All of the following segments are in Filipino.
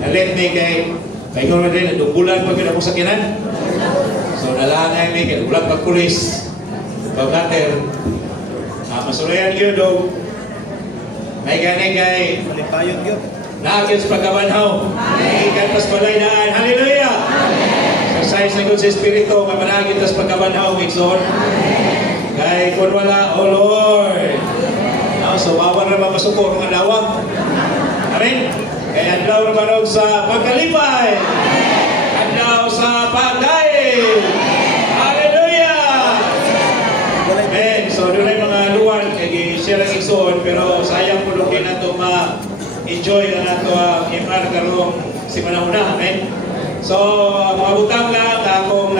Nalit may kay kayo na rin, nagbulan pag yun ako sakinan. So nalanay may kay bulan pag pulis. Pagkater, masulayan yun daw. May gani kay Malipayon yun. naagin sa pagkabanhaw. Ikan pas balay naan. Hallelujah! Exercise na sa Espiritu, may managin tas pagkabanhaw. Ikson. Kay kung wala, oh Lord. So wawan na mamasuko ng adawang. Amen? Kaya andaw na manog sa pagkalipay. Andaw sa pagdaig. Hallelujah! Amen. So doon ay mga luwan. Kaya siya lang iksoon. Pero sayang po doon na ito ma-enjoy na ito ang imar karong si manahuna. Amen. So mga butang lang na akong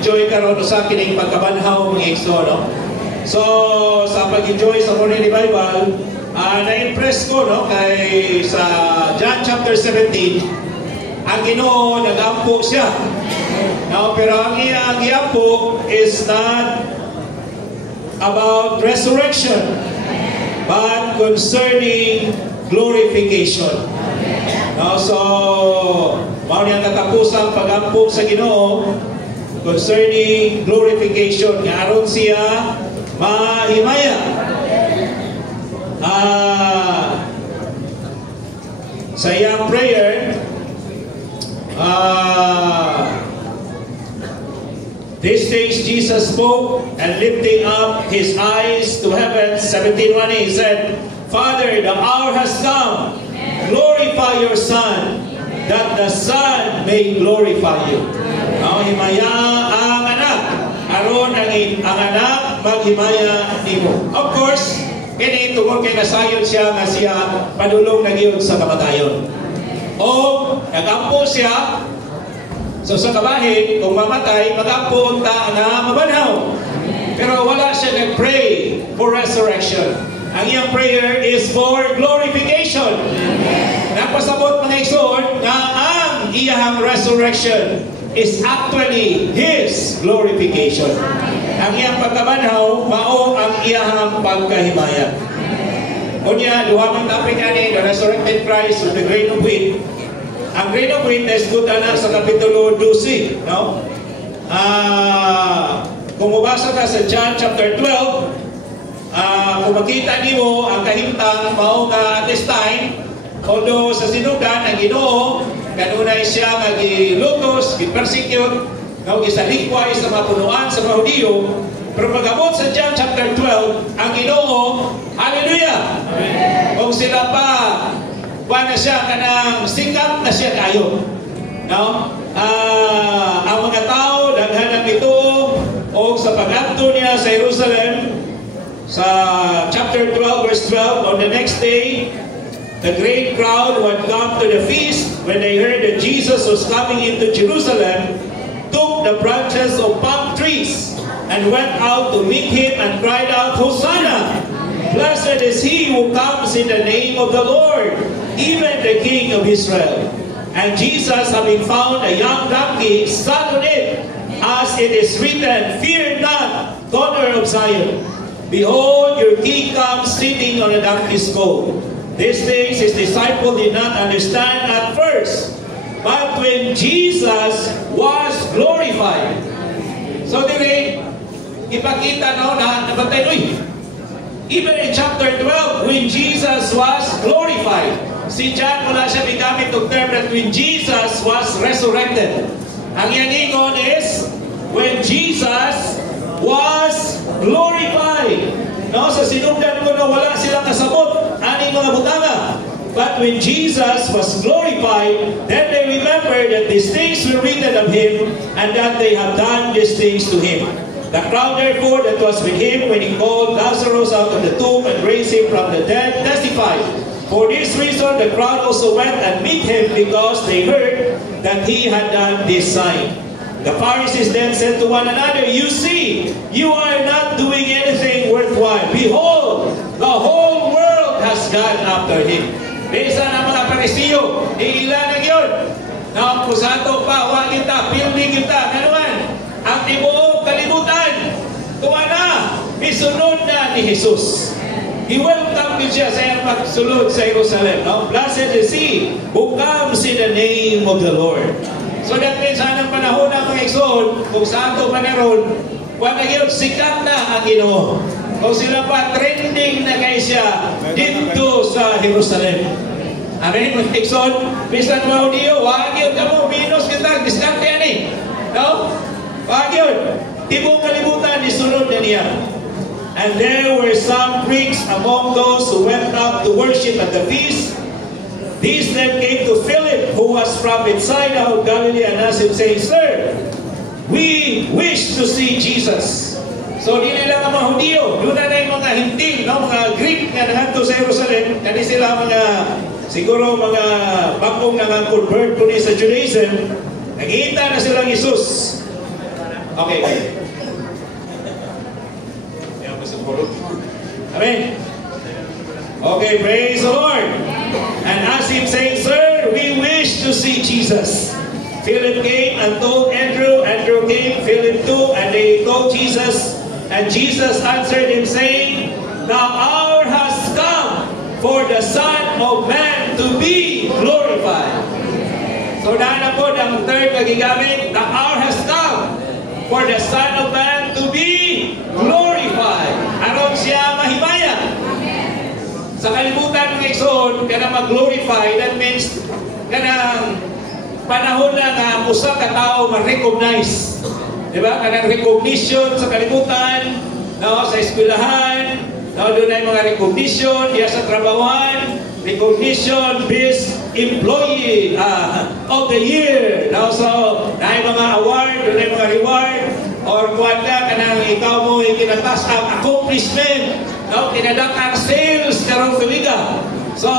enjoy karon sa kining pagkabanhaw mga iksoon. No? So sa pag-enjoy sa morning revival, na-impress ko no, kay sa John chapter 17, ang Ginoo nag-ampo siya. No, pero ang iyang giampo is not about resurrection, but concerning glorification. No, so, mao niyang katapusang pag-ampo sa Ginoo concerning glorification. Nga aron siya mahimaya. Sa iyang prayer, these days Jesus spoke and lifting up his eyes to heaven, 17:1, he said, Father, the hour has come. Glorify your Son, that the Son may glorify you. Himaya ang anak. Aron ang anak maghimaya nimo. Of course, kini tungod kay nasayon siya nga siya padulong na gyud sa kamatayon. O nagampo siya. So sa kabahin, kung mamatay, magampo unta na mabanhaw. Pero wala siya nag-pray for resurrection. Ang iyang prayer is for glorification. Nagpasabot mga igsoon nga ang iyang resurrection is actually His glorification. Ang iyang pagkabanhaw, mao ang iyang pagkahimaya. Kunya, duhamang topic ani, the resurrected Christ with the grain of wheat. Ang grain of wheat is good anak sa kapitulo 12. No? Kung mabasa ka sa John chapter 12, kung makita niyo ang kahimtang mao nga at this time, although sa sinudan ang Ginoo kanunay siya magilutos, gipersecute, gisalikway sa mga punuan sa mga Hudiyo, pero pag-abot sa John chapter 12, ang Ginoo, hallelujah! Amen. Kung sila pa na siya kanang sikat na siya kayo. No? Ang mga tao daghan ito o sa pag-adto niya sa Jerusalem sa chapter 12 verse 12, on the next day the great crowd who had come to the feast, when they heard that Jesus was coming into Jerusalem, took the branches of palm trees and went out to meet him and cried out, Hosanna! Blessed is he who comes in the name of the Lord, even the King of Israel. And Jesus, having found a young donkey, sat on it, as it is written, Fear not, daughter of Zion. Behold, your king comes sitting on a donkey's colt. These things his disciples did not understand at first. But when Jesus was glorified. So dire, ipakita na nabatay. Even in chapter 12, when Jesus was glorified, si John wala siya bigamit ng term that when Jesus was resurrected. Ang yaningon is, when Jesus was glorified. No, sa sinundan ko na wala silang kasabot, aning mga butanga. But when Jesus was glorified, then they remembered that these things were written of him, and that they have done these things to him. The crowd therefore that was with him when he called Lazarus out of the tomb and raised him from the dead testified. For this reason the crowd also went and met him, because they heard that he had done this sign. The Pharisees then said to one another, You see, you are not doing anything worthwhile. Behold, the whole world has gone after him. Bisa na mga Parisiyo, iilan na yun. Na pusato pa, wa kita, pildi kita, kanuman. Ang tibuok kalibutan, tuwa na, misunod na ni Jesus. He welcomed siya sa iyang pagsulod sa Jerusalem. No? Blessed is he who comes in the name of the Lord. So that means, anong panahon ng mga Igsoon, kung saan ito panahon, kung nagyot, sikat na ang Ginoo. Kung sila pa, trending na kayo siya dito sa Jerusalem. Amen, mga Igsoon. Bisan mga Udiyo, wag yun ka mo, minus kita, diskarte yan eh. No? Wag yun. Tibong kalibutan, isunod na niya. And there were some Greeks among those who went up to worship at the feast. These then came to Philip, who was from Bethsaida of Galilee, and asked him, saying, Sir, we wish to see Jesus. So, di nila ang mga Hudiyo. Doon na yung mga hinting, no? Mga Greek na nahanto sa Jerusalem. Kani sila mga, siguro mga bakong nang-convert ko sa Judaism. Nakita na silang Jesus. Okay. Amen. Okay, praise the Lord. And asked him, saying, Sir, we wish to see Jesus. Philip came and told Andrew. Andrew came, Philip too, and they told Jesus. And Jesus answered him, saying, The hour has come for the Son of Man to be glorified. So dahil po ang third na gigamit, the hour has come for the Son of Man to be glorified. Aron siya mahimaya. Sa kalibutan ng Igsoon, kana mag-glorify, that means kanang panahon na nga usa ka tao ma-recognize. Diba? Kanang recognition sa kalibutan, no? Sa eskwelahan, no? Doon ay mga recognition, diya sa trabawan, recognition, best employee of the year. No? So, na mga award, doon ay mga reward, or kuwan ka, kanang ikaw mo ikinatas ang accomplishment, no? Kinadak ang sales, karong tuliga. So,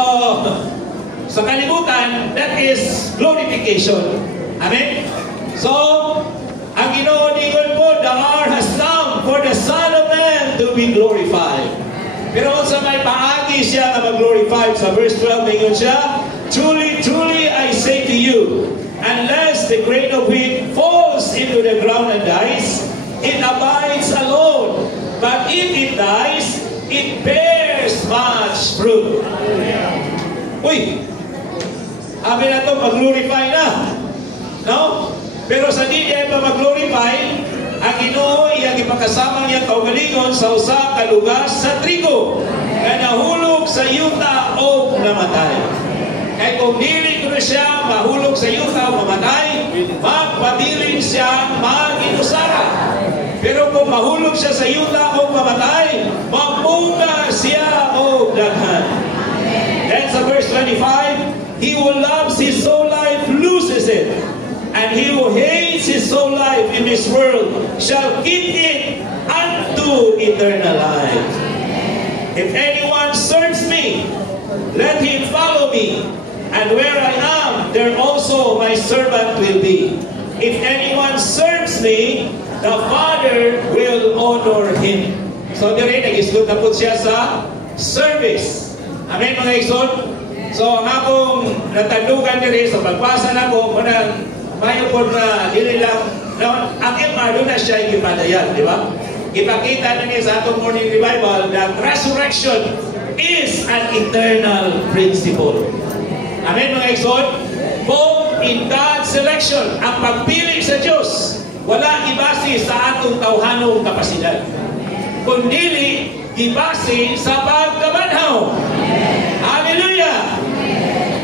sa kalibutan, that is glorification. Amen? So, ang Ginoo ningon po, the hour has come for the Son of Man to be glorified. Pero sa may paagi siya na mag-glorified, sa verse 12, ningon siya, Truly, truly, I say to you, unless the grain of wheat falls into the ground and dies, it abides alone. But if it dies, it bears much fruit. Uy! Sabi na ito, mag-glorify na. No? Pero sa di niya pa mag-glorify, ang Ginoo iyang ipakasama niya kaugalingon sa usa ka lugar sa trigo nga nahulog sa yuta o namatay. Kaya kung dili ko na siya mahulog sa yuta o mamatay, magpabiling siya mag-inusara. Pero kung mahulog siya sa yuta o mamatay, magpunga siya o daghan. Then sa verse 25, He who loves his soul life loses it. And he who hates his soul life in this world shall keep it unto eternal life. If anyone serves me, let him follow me. And where I am, there also my servant will be. If anyone serves me, the Father will honor him. So dire nag-isgot na po siya sa service. Amen mga Igsoon? So ang akong natandugan dire sa pagbasa na ko, manang mayo po na dili lang, ang MR doon na siya ipadayan, di ba? Ipakita na niya sa atong morning revival that resurrection is an eternal principle. Amen mga Igsoon? Both in God's selection, ang pagpili sa Diyos, wala ibase sa atong tawhanong kapasidad. Kundi ibase sa pagkabanhaw. Hallelujah!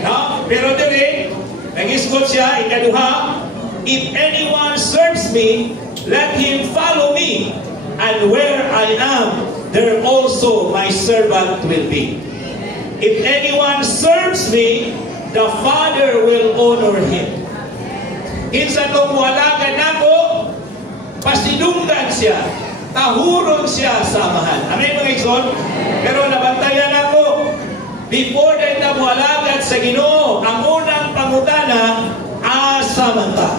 No? Pero dili, nag-isgot siya, ikaduha, if anyone serves me, let him follow me, and where I am, there also my servant will be. If anyone serves me, the Father will honor him. Kinsa kung wala ka nako, pasidunggan siya, tahuron siya sa amahan. Amen mga Igsoon? Pero nabantayan ako, before na itamualagad sa Ginoo, ang unang pangutana, asa man ta.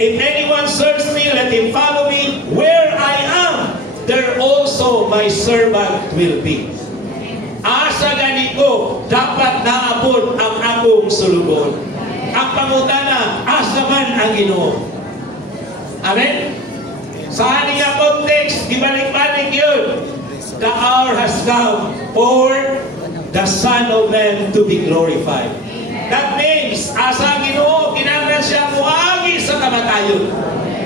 If anyone serves me, let him follow me. Where I am, there also my servant will be. Asa gani ko, dapat naabot ang akong sulugon. Ang pangutana, asa man ang Ginoo. Amen? Sa niya context, ibalik-balik yun. the hour has come for the Son of Man to be glorified. That means, asa Ginoo, kinahanglan siya muagi sa kamatayon.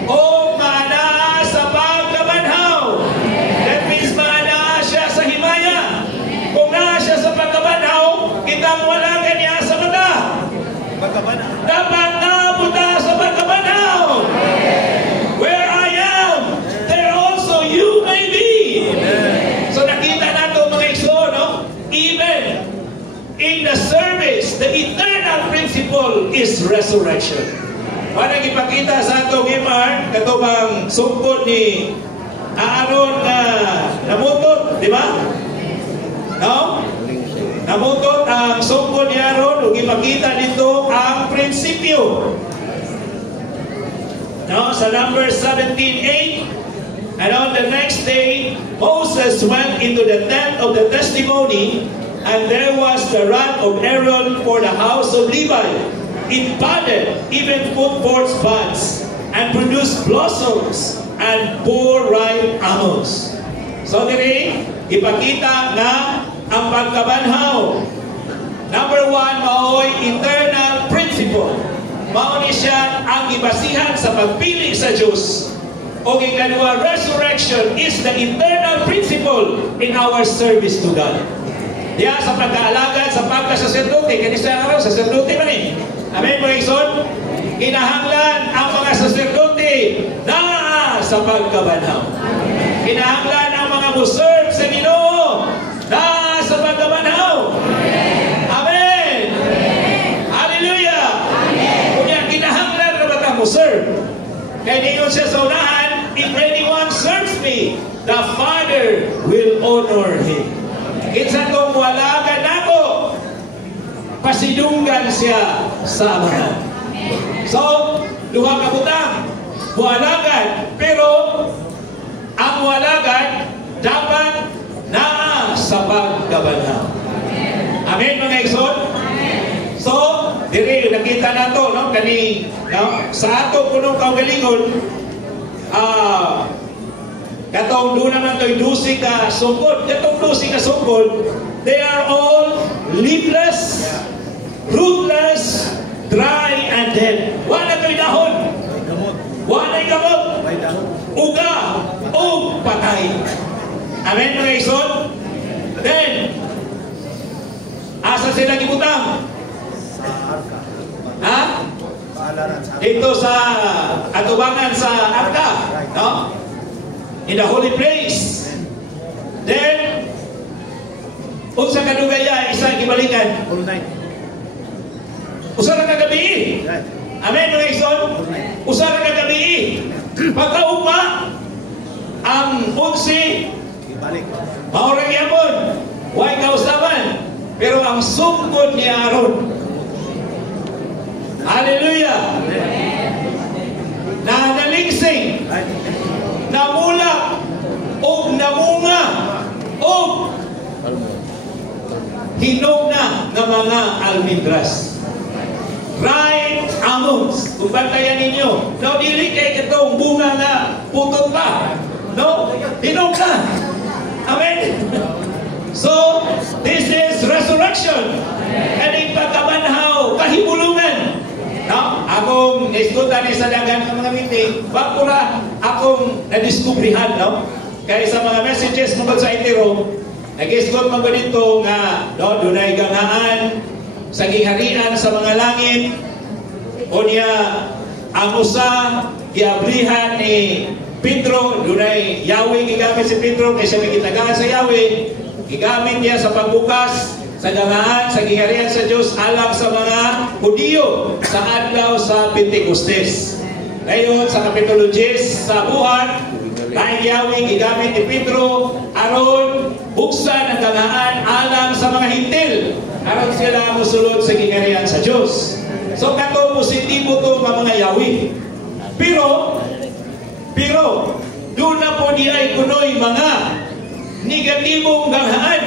O maanaa sa pagkabanhaw. That means maanaa siya sa himaya. Kung naa siya sa pagkabanhaw, kitang wala kanya sa mata. Dapat napunta sa pagkabanhaw. Where I am, there also you may be. So nakita nato mga igso, no? Even in the service, the eternal principle is resurrection. Parang ipakita sa atong Imar, katubang sungkod ni Aaron na namutot, di ba? No? Namutot ang sungkod ni Aaron, ug ipakita dito ang prinsipyo. No? Sa Numbers 17:8, and on the next day, Moses went into the tent of the testimony, and there was the rod of Aaron for the house of Levi. It budded, even put forth buds, and produced blossoms, and bore ripe almonds. So diri, ipakita nga ang pagkabanhaw. Number one, maoy eternal principle. Mao ni siya ang ibasihan sa pagpili sa Diyos. O ikaduha, resurrection is the eternal principle in our service to God. Diya sa pag-aalaga, sa pagkasaserdote, kaya siya araw, saserdote man eh. Amen, mga igsoon? Kinahanglan ang mga saserdote na sa pagkabanhaw. Kinahanglan ang mga muserve sa Ginoo na sa pagkabanhaw. Amen! Hallelujah! Kunya, kinahanglan na ba ang muserve? Kaya ningon siya sa unahan, if anyone serves me, the Father will honor him. Kinsa kung wala ka nako, pasidunggan siya sa amahan. So, duha ka butang, buwalagan, pero ang walagan dapat naa sa pagkabanhaw. Amen, mga igsoon? So, diri nakita nato, no, kani, no, sa ato punong kaugalingon, katong doon naman ito'y dusi ka sungkod. Katong dusi ka sungkod, they are all leafless, rootless, dry, and dead. Wala ito'y dahon. Wala ito'y gamot. Uga o patay. Amen, mga igsoon? Then, asa sila gibutang? Ha? Dito sa atubangan sa arka, no? In the holy place. Then, unsa kadugaya isa gibalikan? All night. Usa ra ka gabi. Amen, mga igsoon? Usa ra ka gabi. Pagkaugma, ang 11 Ibalik. maura gyapon. Way kausaban. Pero ang sungkod ni Aaron. Hallelujah. Na nalingsing, namula, o namunga, o hinog na ng mga almendras. Ripe almonds. Kung bantayan ninyo, no, dili kay itong bunga na putot pa. No? Hinog na. Amen? So, this is resurrection. And in pagkabanhaw, kahibulungan. No? Akong iskutan sa dagan ng mga meeting, bakura akong nadiskubrihan, no? Kaya sa mga messages mabag sa itiro, nag-iskot mo ba dito nga, no, dunay gangaan sa giharian sa mga langit, o niya ang usa giablihan ni Pedro, dunay Yahweh gigamit si Pedro kaysa may gitagaan sa Yahweh, gigamit niya sa pagbukas sa gangaan, sa giharian sa Diyos alam sa mga Hudiyo sa adlaw sa Pentecostes. Ngayon, sa Kapitulo 10 sa buhat, dahil Yahweh gigamit ni Pedro, aron buksan ang gangaan alam sa mga hintil, aron sila musulod sa giharian sa Diyos. So, kato positibo to mga Yahweh. Pero, doon na po di ay kunoy mga negatibong ganghaan.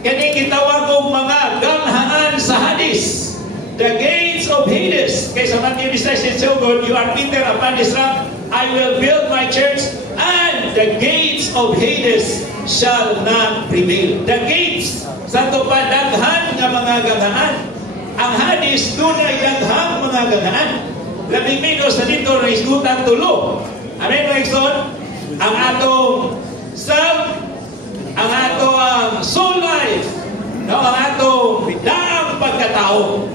Kani gitawag kong mga ganghaan sa Hades, the gates of Hades. Kay sa Matthew 16:7, you are Peter, upon this rock I will build my church, and and the gates of Hades shall not prevail. The gates, sa ito pa, daghan nga mga gangaan. Ang Hades, doon ay daghang mga gangaan. Labing minus sa dito na isgutan tulo. Amen, mga igsoon? Ang atong self, ang atong soul life, no? Ang atong daang pagkatao.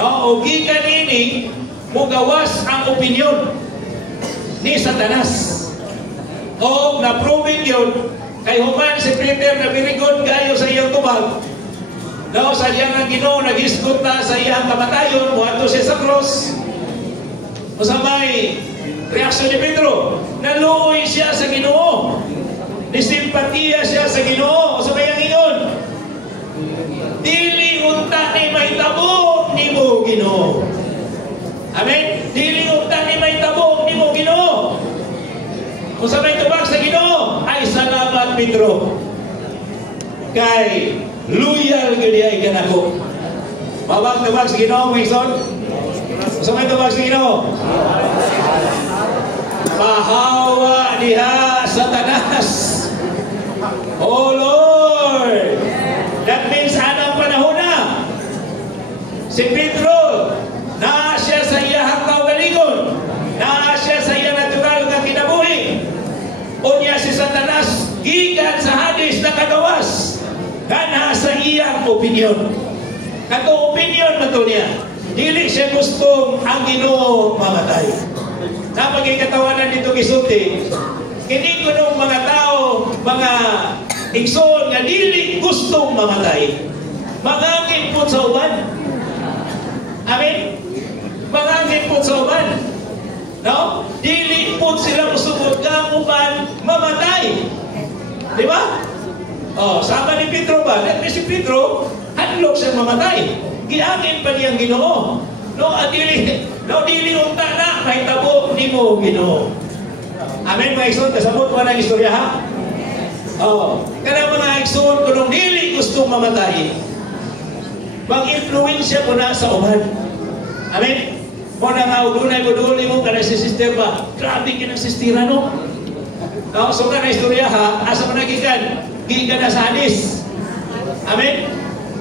No? O gikan ini, mugawas ang opinyon ni Satanas. O na-proving yun, kay human si Peter na birigod kayo sa iyang tubag. No, sa iyang ang Ginoo nag-isgot na sa iyang kamatayon, muadto siya sa cross. O sa may reaksyon ni Pedro, naluoy siya sa Ginoo. Nisimpatiya siya sa Ginoo. O sa may ang ingon, dili unta ni mahitabo ni mo Ginoo. Amen? Dili unta ni mahitabo ni mo Ginoo. Kung sa may tubag sa Ginoo, ay salamat Pedro. Kay loyal gani ay kanako. Mabang tubag sa Ginoo, mga igsoon? Kung sa may tubag sa Ginoo, pahawa diha Satanas. Oh Lord! That means anong panahon na? Si Pedro, naa siya sa iyahang kaugalingon. Naa siya sa iyang natural nga kinabuhi. Unya si Satanas, gikan sa Hades na kagawas. Kana sa iyang opinion. Kato opinion na to niya. Dili siya gustong ang Ginoo mamatay. Napagkikatawanan dito kisulti, kini ko nung mga tao, mga igsoon nga dili gustong mamatay. Mangangin po sa uban. Amen? Mangangin po sa uban. No? Dili po sila musugod ka uban mamatay. Di ba? Oh, sama ni Pedro ba? Dahil si Pedro, hadlok siya mamatay. Giangin pa niyang Ginoo. No, dili unta na, mahitabo ni mo Ginoo. Amen, mga igsoon, kasabot mo ng istorya, ha? Oh, kada mga igsoon, kung dili gustong mamatay, mag-influensya ko na sa uban. Amen? Kung nangaugunay mo doon mo, kada si sister ba? Grabe kinasistira, no? No, so ka na istorya, ha? Asa mo nagigan? Gigan na sa Hades. Amen?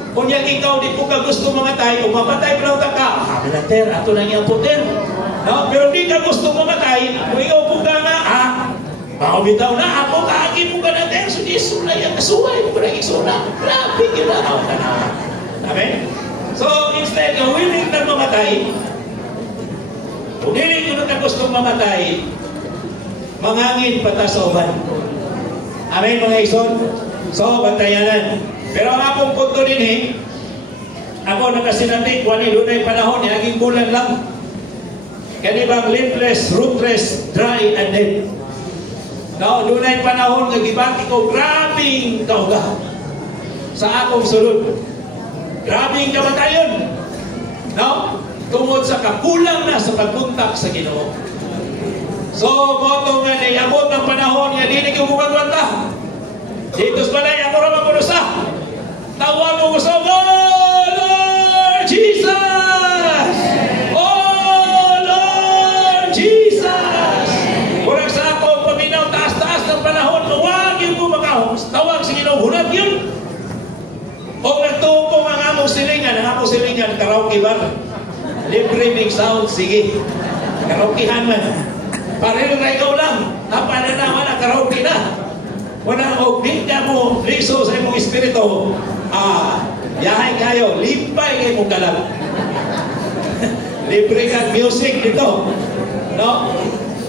Kung yung ikaw di ko ka gusto mamatay, kung mamatay pa lang ka, malater, ato lang yung puter. No? Pero di ka gusto mamatay, kung ikaw po ka nga, makabitaw na, ako kaagi mo ka na ter, so di sulay ang kasuway mo ka na isula. Grabe, ginaaw ka na. Amen? So, instead, kung willing na mamatay, kung hindi ko na gusto mamatay, mangangin pata sa uban. Amen, mga igsoon? So, bantayanan. Pero ang akong punto din ako nakasinandik, wani doon panahon, aging bulan lang. Kanibang leafless, rootless, dry, and dead. No, doon panahon, nagibati ko, grabing kauga sa akong sulod. Grabing kamatayon. No? Tungod sa kakulang na sa pagpuntak sa Ginoo. So, moto nga naiabot ng panahon nga di ko bumagwanta. Dito sa balay, ako naman punusa. Tawag mo sa Oh Lord Jesus! Oh Lord Jesus! Kurang sa ako, paminaw, taas-taas ng panahon, huwag yung kumakahong. Tawag sa Ginoo, hunag yun. O nagtupo ang among silingan, karaoke bar. Libre big sound, sige. Karaokehan man. Pareho na ikaw lang. Napala naman ang karaoke na. Wala o di ka mo liso sa imong espiritu. Yahay kayo, limpay kayo mong galang. Libre kang music dito. No?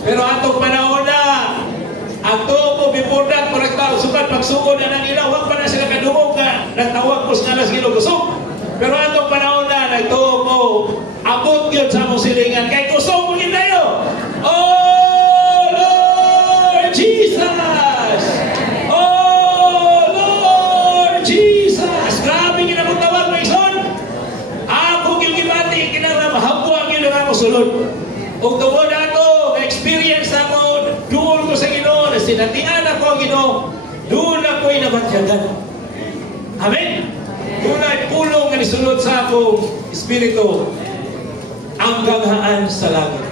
Pero atong panahon na, ato mo bipordat, maragtao, sukat, pagsugod na ng ilaw, wag pa na sila kadumog ka, nagtawag ko sa nalas ginugusog. Pero atong panahon na, nagtuo mo, abot yun sa mong silingan, kay kusog mo yun tayo. Oh Lord Jesus! Oh Lord Jesus! Grabe ginamutawag mo ison. Ako yung gibati, kinaramahabuang yun ang ako sulod. Kung tungod ato, experience ako, doon ko sa Ginoo, na sinatian ako ang Ginoo, doon ako'y nabatyagan. Amen? Doon ay pulong na nisulod sa akong espiritu ang ganghaan sa langit.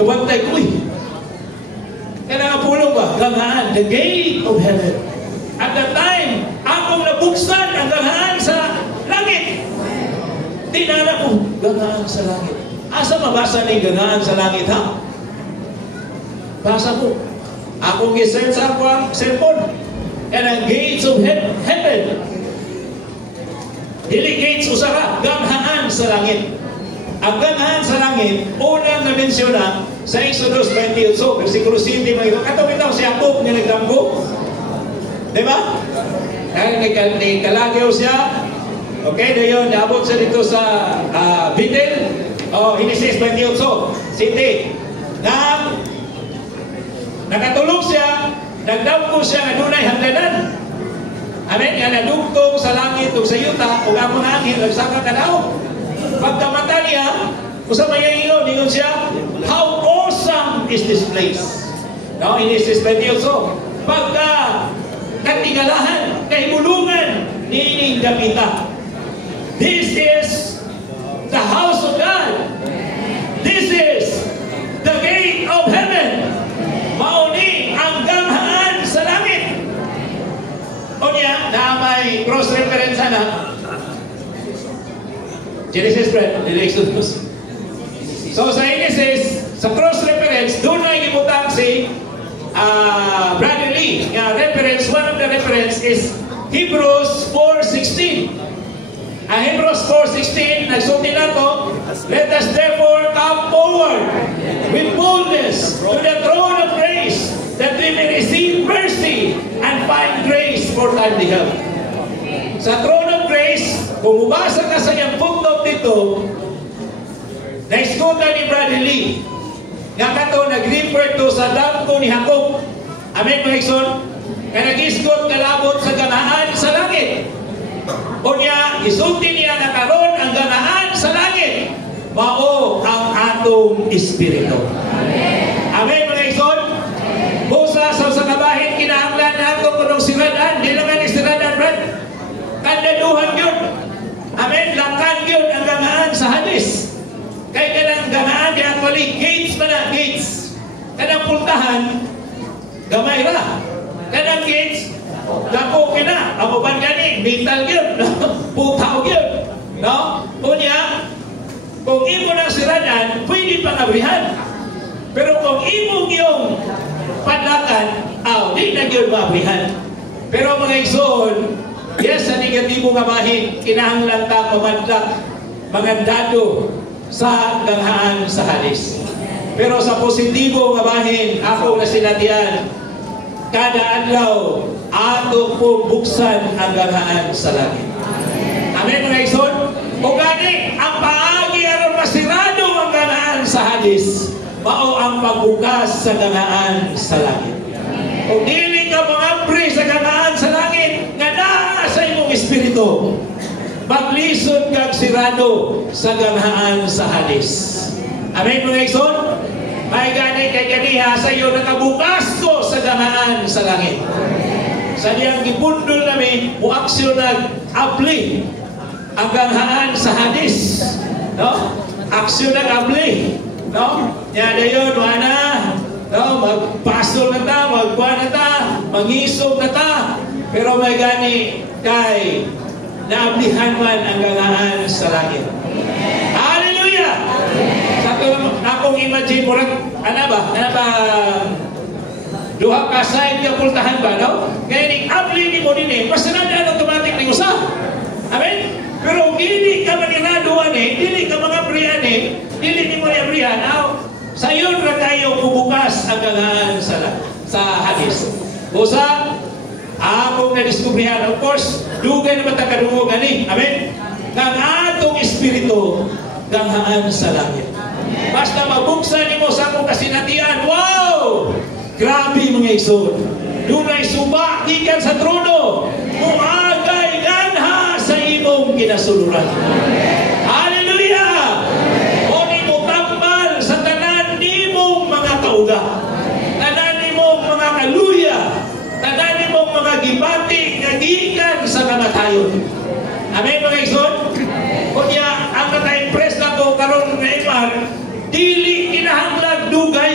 Kabantay ko Kaya nga pulong ba? Gangaan, the gate of heaven. At the time, akong nabuksan ang gangaan sa langit. Tinala ko, gangaan sa langit. Asa mabasa ni gangaan sa langit, ha? Basa ko. Akong gisend sa akong cellphone. And ang gates of heaven. Dili gates usara, ganhaan sa langit. Ang ganhaan sa langit, unang na-mention na sa Exodus 28, versikulo 7, katawin daw si Jacob niya nagdamgo. Diba? Kalagyaw siya. Okay, dayon, naabot siya dito sa Bethel. Genesis 28, City. Nakatulog siya, nagdamgo siya nga dunay hangganan. Amen, nga nadugtong sa langit o sa yuta, o among hangin, nagsaka ka daw. Pagkamata niya, usap niya ingon siya, how awesome is this place? No, Genesis 28. Pagka katigalahan, kahimulungan, nining dapita. This is the house of God. This is the gate of heaven. Mauni ang gamhaan sa langit. O niya, na may cross-reference na Genesis Exodus. So sa Genesis, sa cross-reference, doon na ibutang si Brother Lee. Reference, one of the reference is Hebrews 4:16. Hebrews 4:16, nagsulti na to, let us therefore come forward with boldness to the throne of grace, that we may receive mercy and find grace for timely help. Sa throne of grace, kung mubasa ka sa iyang footnote dito, naiskutan ni Brother Lee, nga kato nag-refer to sa damgo ni Jacob. Amen, mga igsoon? Nga nag-iskot kalabot sa ganaan sa langit. O niya, isulti niya na karon ang ganaan sa langit. Mao ang atong espiritu. Amen, mga igsoon? Busa sa kabahin, kinahanglan na ito kunong siradan. Di naman siradan, Brad. Kandaduhan yun. Amen, lakan yun ang ganaan sa hadis. Kaya kanang ganaan, di actually, gates pa na, gates. Kanang pultahan, gamay ra. Kanang gates, dako kina. Ang uban gani, metal yun. Putaw yun. No? Kunya, kung imo ng siradan, pwede pang abrihan. Pero kung imo yung padlakan, di na yun maabrihan. Pero mga igsoon, yes, sa negatibo nga bahin, kinahanglan ta mamadlak, magandado sa ganghaan sa hadis. Pero sa positibo nga bahin, ako na sinatian, kada adlaw, ato po buksan ang ganghaan sa langit. Amen, mga igsoon? O gani, ang paagi aron masirado ang ganghaan sa hadis, mao ang pagbukas sa ganghaan sa langit. O dili ka mangabri sa ganghaan sa langit, nga naa sa imong espiritu, maglisod kag sirado sa ganghaan sa hadis. Amen, mga igsoon? May gani kay ganiha sa iyo nakabukas ko sa ganghaan sa langit. Sa diyang gipundol namin, muaksyon nag-apli ang ganghaan sa hadis. No? Aksyon nag-apli. No? Yan na yun, wana. No? Magpasol na ta, magkuha na ta, mangisog na ta. Pero may gani kay naablihan man ang ganghaan sa langit. Hallelujah! Sa akong imagine mo lang, ano ba, duha ka side ka pultahan ba, no? Ngayon, abli ni mo din masanad na automatic ni usa. Amen? Pero dili ka maniraduan dili ka mga brian dili ni mo niya sa iyon ra kayo bubukas ang ganghaan sa hadis. Usa, akong na-discoveryhan, of course, dugay naman takadungo gani. Amen? Kang atong espiritu, ganghaan sa langit. Basta mabuksan ni mo sa akong kasinatian, wow! Grabe mga igsoon. Dunay suba gikan sa trono. Muagay ganha sa imong kinasuluran. Hallelujah! O ni mo tambal sa tanan nimong mga kauga. Tanan nimong mga kaluya. Tanan nimong mga gibati nga gikan sa kamatayon. Amen mga igsoon? Kunya ang naka-impress na ko karon nga imar, dili kinahanglan dugay.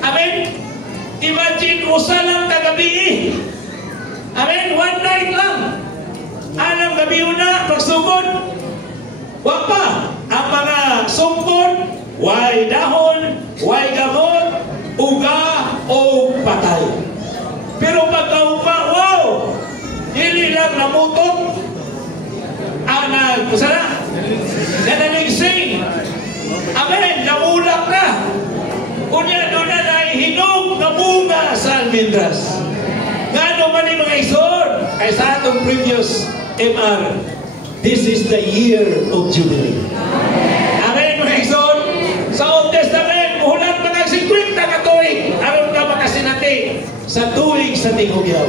Amen? labi una, pagsugod, wapa. Ang mga sungkod, way dahon, way gamot, uga o patay. Pero pagkaupa, wow! Dili lang namutot, kusana, nanaligsing. Amen, namulak na. Kunya doon na hinog na bunga sa almendras. Nga naman yung mga isod, ay sa atong previous MR, this is the year of Jubilee. Amen, mga isod. Sa Old Testament, muhulat mga 50 katuig, aron ka makasinati sa tuig sa Tingugyaw.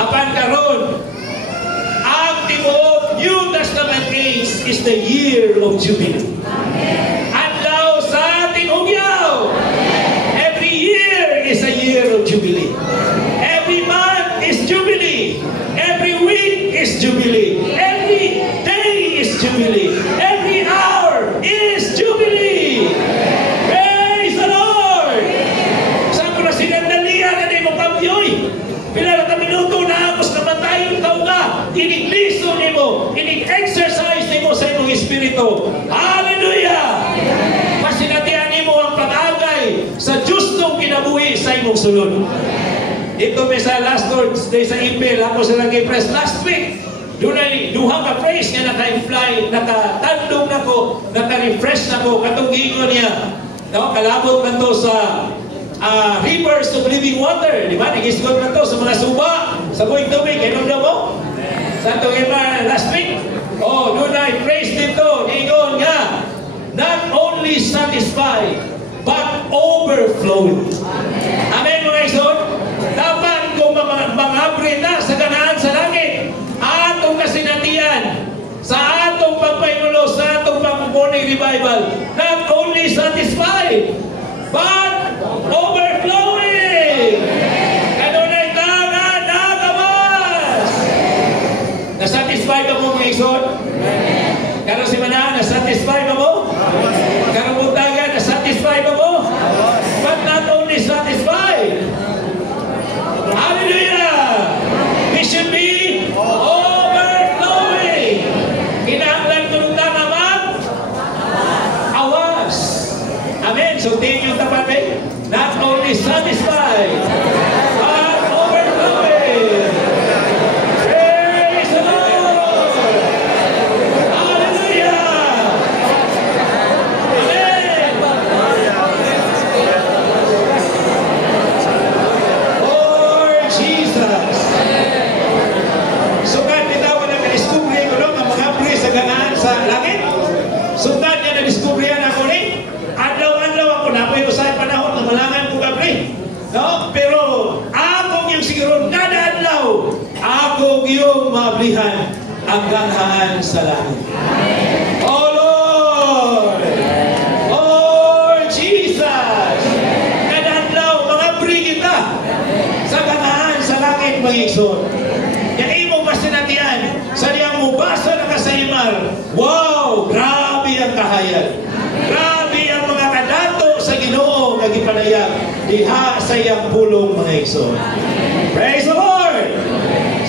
Apan karon, ang tibuok New Testament age is the year of Jubilee. Adlaw sa Tingugyaw. Every year is a year of Jubilee. Every month is Jubilee. Every week is Jubilee. Every day is Jubilee. Every hour is Jubilee. Praise the Lord! Saan ko na sinandalihan na di mo pabyoy? Pila na minuto na agos na matayong tao ka. Inigliso ni mo. Ini-exercise ni mo sa imong espiritu. Hallelujah! Pasinatihan ni mo ang pag-agay sa justong kinabuhi sa imong sulod. Ito may sa last Lord's Day sa email, ako silang i-press last week. Doon ay duha ka praise nga naka-imply, nakatandong na ko, naka-refresh na ko, katong gingon niya. No, kalabot man to sa rivers of living water. Di ba? Nagisgot man to sa mga suba, sa buwing tubig. Inom na mo? Sa itong iba last week. Oh, doon ay praise dito. Gingon nga, not only satisfied, but overflowing. Amen, mga isod? Dapat kung mga na sa ganaan sa langit, atong kasinatian, sa atong pagpayulo, sa atong pag-morning revival, not only satisfied, but overflowing. Kanunay tangan, nagamas. Nasatisfy ka mo, mga isod? Kano si Manaan, nasatisfy ka mo? Kano Buntagan, nasatisfy ka mo? But not only satisfied. Hallelujah! We should be overflowing. Kinahanglan ko nung tanaman, awas. Amen. So, tingin yung tapat eh. Not only satisfied, but overflowing. Praise the Lord! Hallelujah! Amen! Lord Jesus! Sukat bitaw na ka-discovery ko ang mga pri sa ganaan sa langit. Sukat niya na-discoveryan ako ni. Adlaw-adlaw ako na po yung usay panahon na malangan ko kapri. No? Pero akong yung siguro kada adlaw, akong yung maablihan ang ganahan sa langit. Oh Lord! Oh Jesus! Kada adlaw, mga pri kita sa ganahan sa langit, mga igsoon. Yan imong masinatian sa niyang mubasa na kasayimar. Wow! Grabe ang kahayag. Grabe ang mga kadato sa Ginoo nga gipanayag diha sa iyang pulong, mga igsoon. Praise the Lord!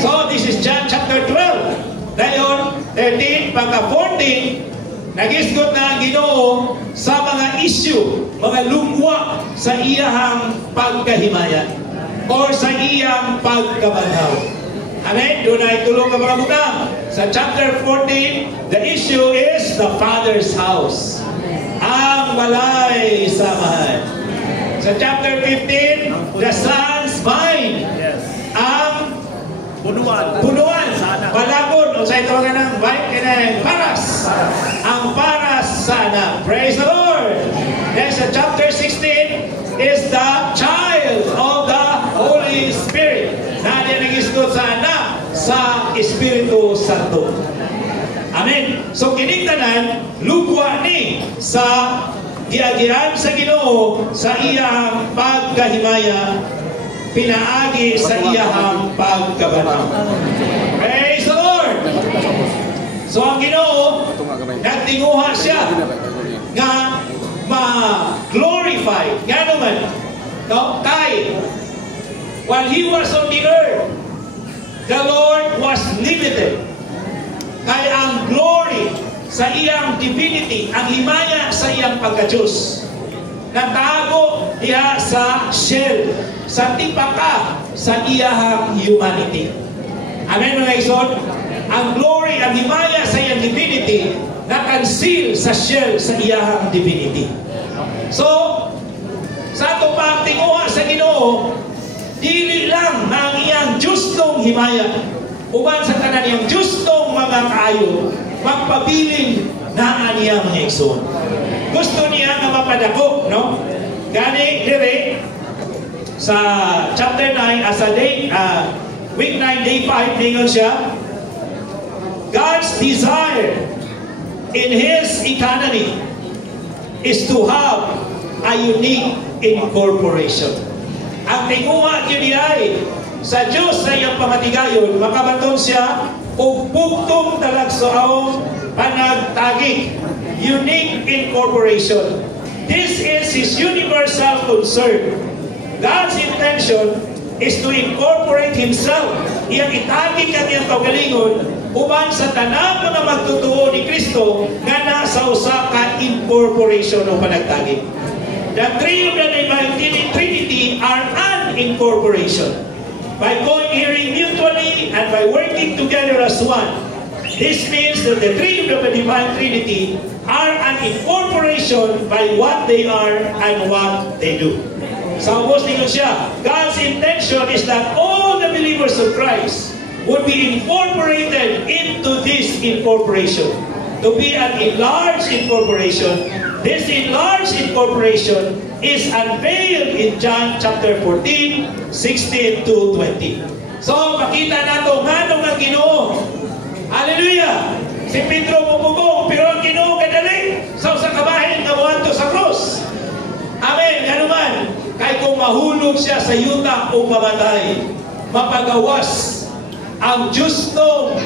So this is John chapter 12. Dayon 13 pagka 14, nagisgot na ang Ginoo sa mga issue, mga lungwa sa iyahang pagkahimaya or sa iyang pagkabanhaw. Amen? Doon ay tulong ka mga butang. Sa chapter 14, the issue is the Father's house. Ang balay samahan. Sa chapter 15, the Son's mind. Ang punuan. Balakon. O sa ito ka ng paras. Ang paras sana. Praise the Lord. Then sa chapter 16 is the child of the Holy Spirit. Na niya nag-isgot sa anak sa Espiritu Santo. Amen. So kinintanan, lugwa ni sa giagian sa Ginoo sa iyang pagkahimaya, pinaagi sa iyang pagkabanhaw. Praise the Lord! So ang Ginoo, nagtinguha siya nga ma-glorify. Nga naman, no? Kay while He was on the earth, the Lord was limited. kay ang glory sa iyang divinity, ang himaya sa iyang pagka-Diyos, natago diha sa shell, sa tipaka sa iyahang humanity. Amen mga igsoon? Ang glory, ang himaya sa iyang divinity, nakansil sa shell sa iyahang divinity. So, sa itong pagtinguha sa Ginoo, dili lang na ang iyang justong himaya, uban sa tanan iyang justong mga kaayo, magpabiling na niya mga igsoon. Gusto niya na mapadako, no? Gani dire sa chapter 9 as a day, week 9 day 5 ningon siya, God's desire in His economy is to have a unique incorporation. Ang tinguha yun ay sa Diyos sa iyang pamatigayon, makabaton siya o bugtong talagsaong panagtagig. Unique incorporation. This is His universal concern. God's intention is to incorporate Himself. Iyang itagig ang iyang kaugalingon uban sa tanang mga magtutuo ni Kristo nga nasa usa ka incorporation o panagtagig. The three of the divine Trinity are an incorporation. By cohering mutually and by working together as one. This means that the three of the divine Trinity are an incorporation by what they are and what they do. Sa ubos ninyo siya, God's intention is that all the believers of Christ would be incorporated into this incorporation. To be an enlarged incorporation. This enlarged incorporation is unveiled in John chapter 14, 16 to 20. So, makita nato nga nung ang Ginoo. Hallelujah! Si Pedro bumubong, pero ang Ginoo kadali sa usang kabahin nga buhanto sa cross. Amen! Nga naman, kay kung mahulog siya sa yuta o mamatay, mapagawas ang justong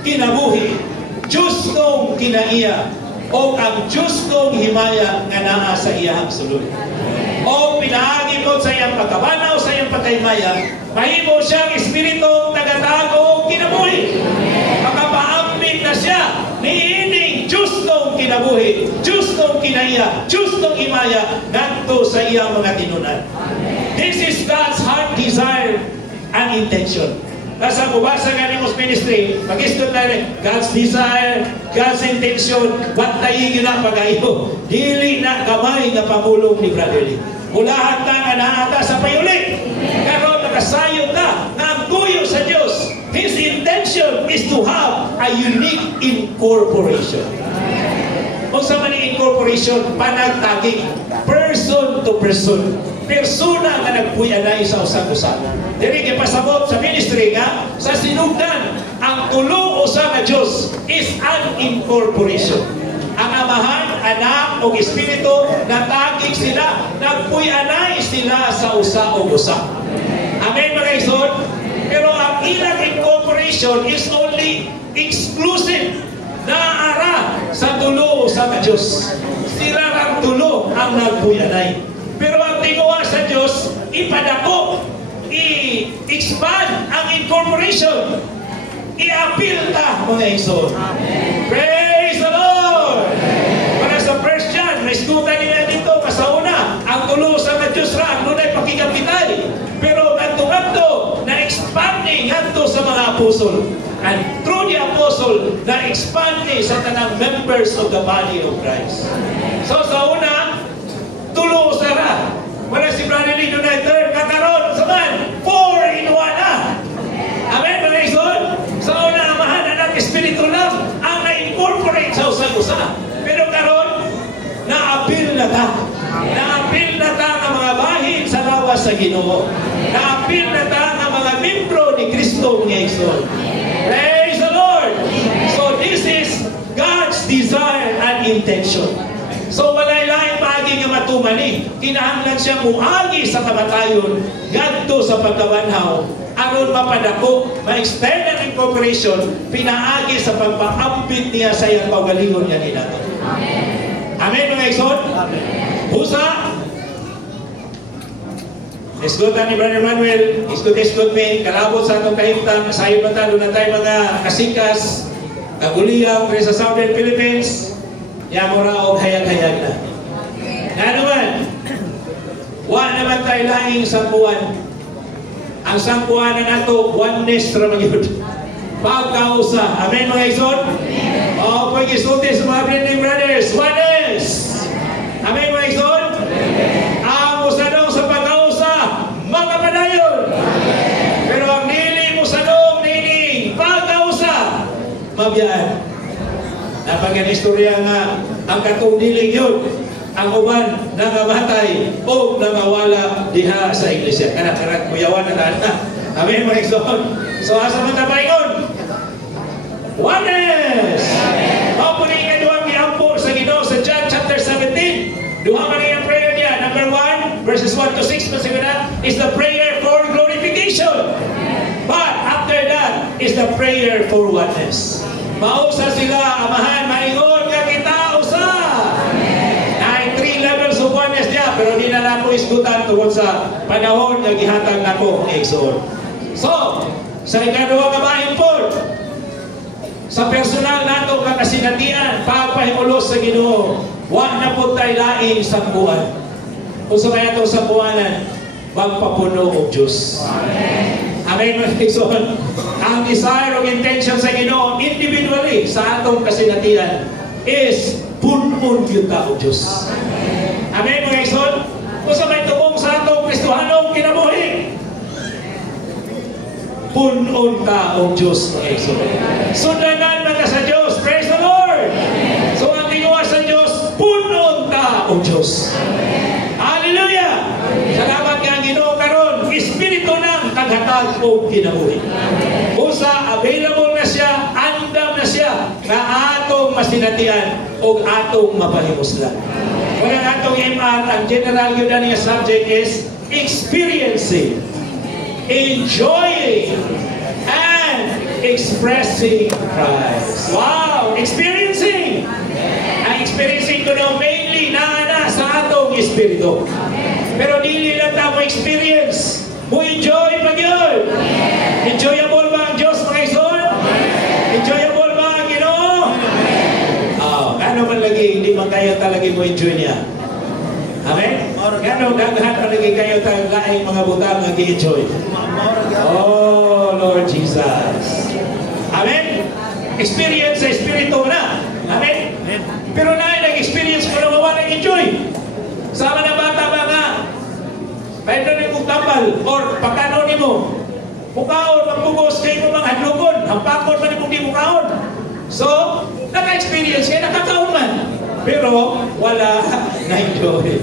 kinabuhi, justong kinaiya, o ang justong himaya nga naa sa iyang sulod. O pinaagi mo sa iyang pagkabanaw, sa iyang pagkaymaya, mahimo siyang espiritu nagatago o kinabuhi. Makapaambit na siya niining justong kinabuhi, justong kinaiya, justong himaya ngadto sa iyang mga tinunan. This is God's heart desire and intention. Nasa mubasa nga ni Mos Ministry, mag-istot na rin, God's desire, God's intention, what tayo na pag-ayo. Dili na kamay na pamulong ni Brother Lee. Ulahan ta nga naata sa payulit. Pero nakasayod na, na ang tuyo sa Diyos. His intention is to have a unique incorporation. O sa mani incorporation, panagtagig. Person to person. Persona nga nagpuyanay sa usang-usang. Diri pasabot sa ministry nga, sa sinugdan, ang tulo usa nga Diyos is an incorporation. Ang Amahan, Anak, o Espiritu, natagig sila, nagpuyanay sila sa usa o usa. Amen mga igsoon? Pero ang ilang incorporation is only exclusive na ara sa tulo usa nga Diyos. Sila ang tulo ang nagpuyanay. Pero ang tinguha sa Diyos, ipadako, i-expand ang incorporation. I-appeal ta, mga igsoon. Praise the Lord! Para sa 1 John, naiskutan nila dito, kasauna, ang tulo sa Diyos ra, ang nunay pakikapitay. Pero nagtungadto, na-expanding ngadto sa mga apostol. And through the apostle, na-expanding sa tanang members of the body of Christ. So sa una, tulo sa ra. Wala si Brother Lee United, kakaroon sa man, 4 in 1 na. Amen, mga igsoon? Sa una, Amahan, Anak, Espiritu lang ang na-incorporate sa usag-usa. Pero karon, na-appeal na ta. Na-appeal na ta ng mga bahin sa lawas sa Ginoo. Na-appeal na ta ng mga membro ni Kristo, mga igsoon. Praise the Lord! So this is God's desire and intention. So walay lain paagi nga matumani, kinahanglan siya muagi sa kamatayon ngadto sa pagkabanhaw aron mapadako, ma-extend ang incorporation, pinaagi sa pagpaampit niya sa iyang kaugalingon niya ninato. Amen. Amen mga igsoon? Busa. Isgot ni Brother Manuel, isgot me, kalabot sa atong kahimtang, sayo pa talo na tayo mga kasikas, Kaguliyang sa Southern Philippines, yamura o hayag-hayag na. Nga naman, wala naman tayo lahing sampuan. Ang sampuan na nato, oneness naman yun. Pagkausa. Amen mga ison? O, pag-isulti sa mga blending brothers, oneness! Amen mga ison? Ang usanong sa pagkausa, mga padayon! Pero ang nili mo sanong nini, pagkausa, mabiyaan. Napagan istorya nga, ang katong diling yun, ang uban nangamatay o nangawala diha sa iglesia. Kanak-kanak kuyawan na na. Amen mga ison? So asa man tabayon? Oneness! Mao po ni kaduhang giampo sa Ginoo sa John chapter 17. Duha man ang prayer niya. Number 1, verses 1 to 6 pasigura is the prayer for glorification. But after that is the prayer for oneness. Mausa sila, amahan, maingon nga kita usa. Ay 3 levels of oneness niya, pero di na nako isgutan tungod sa panahon nga gihatag nako ang igsoon. So, sa ikaduha nga maimpon, sa personal nato nga kasinatian, pagpahimulos sa Ginoo, wa na po tayo laing sambuan. Kung sa kaya itong sambuanan, magpapuno o Diyos. Amen. Mga igsoon. Ang desire o intention sa Ginoo individually sa atong kasinatian is punon yung tao Diyos. Amen mga igsoon. Kung sa may tubong sa atong Kristohanong kinabuhi, punon taong Diyos mga igsoon. Sundanan mga sa Diyos. Praise the Lord. So ang gingawa sa Diyos, punon taong Diyos. Hallelujah. Salamat nga Ginoo karon, Espiritu ng taghatag o kinabuhi. Usa, available na siya, andam na siya, nga atong masinatian o atong mapahimuslan. Kung ang atong MR, ang general yun na niya subject is experiencing, enjoying, and expressing Christ. Wow! Experiencing! Ang experiencing ko na mainly naana sa atong espiritu. Pero dili lang ta mo experience. Mo enjoy pag yun. Enjoyable ba ang Diyos mga ison? Enjoyable ba ang Ginoo? Ano man lagi, hindi man kaya talaga mo enjoy niya. Amen? Gano'n gagahan pa lagi kayo tayong laing mga butang nga i-enjoy. Oh, Lord Jesus. Amen? Experience sa espiritu na. Amen? Pero nag-experience ko na mawalang enjoy. Sama na bata ba nga? Pwede rin kong tambal or pagkano ni mo. Mukaon, magpugos kayo mo mga hadlugon. Hampakon man kung di mukaon. So, naka-experience kayo, nakakaon man. Pero, wala na-enjoy.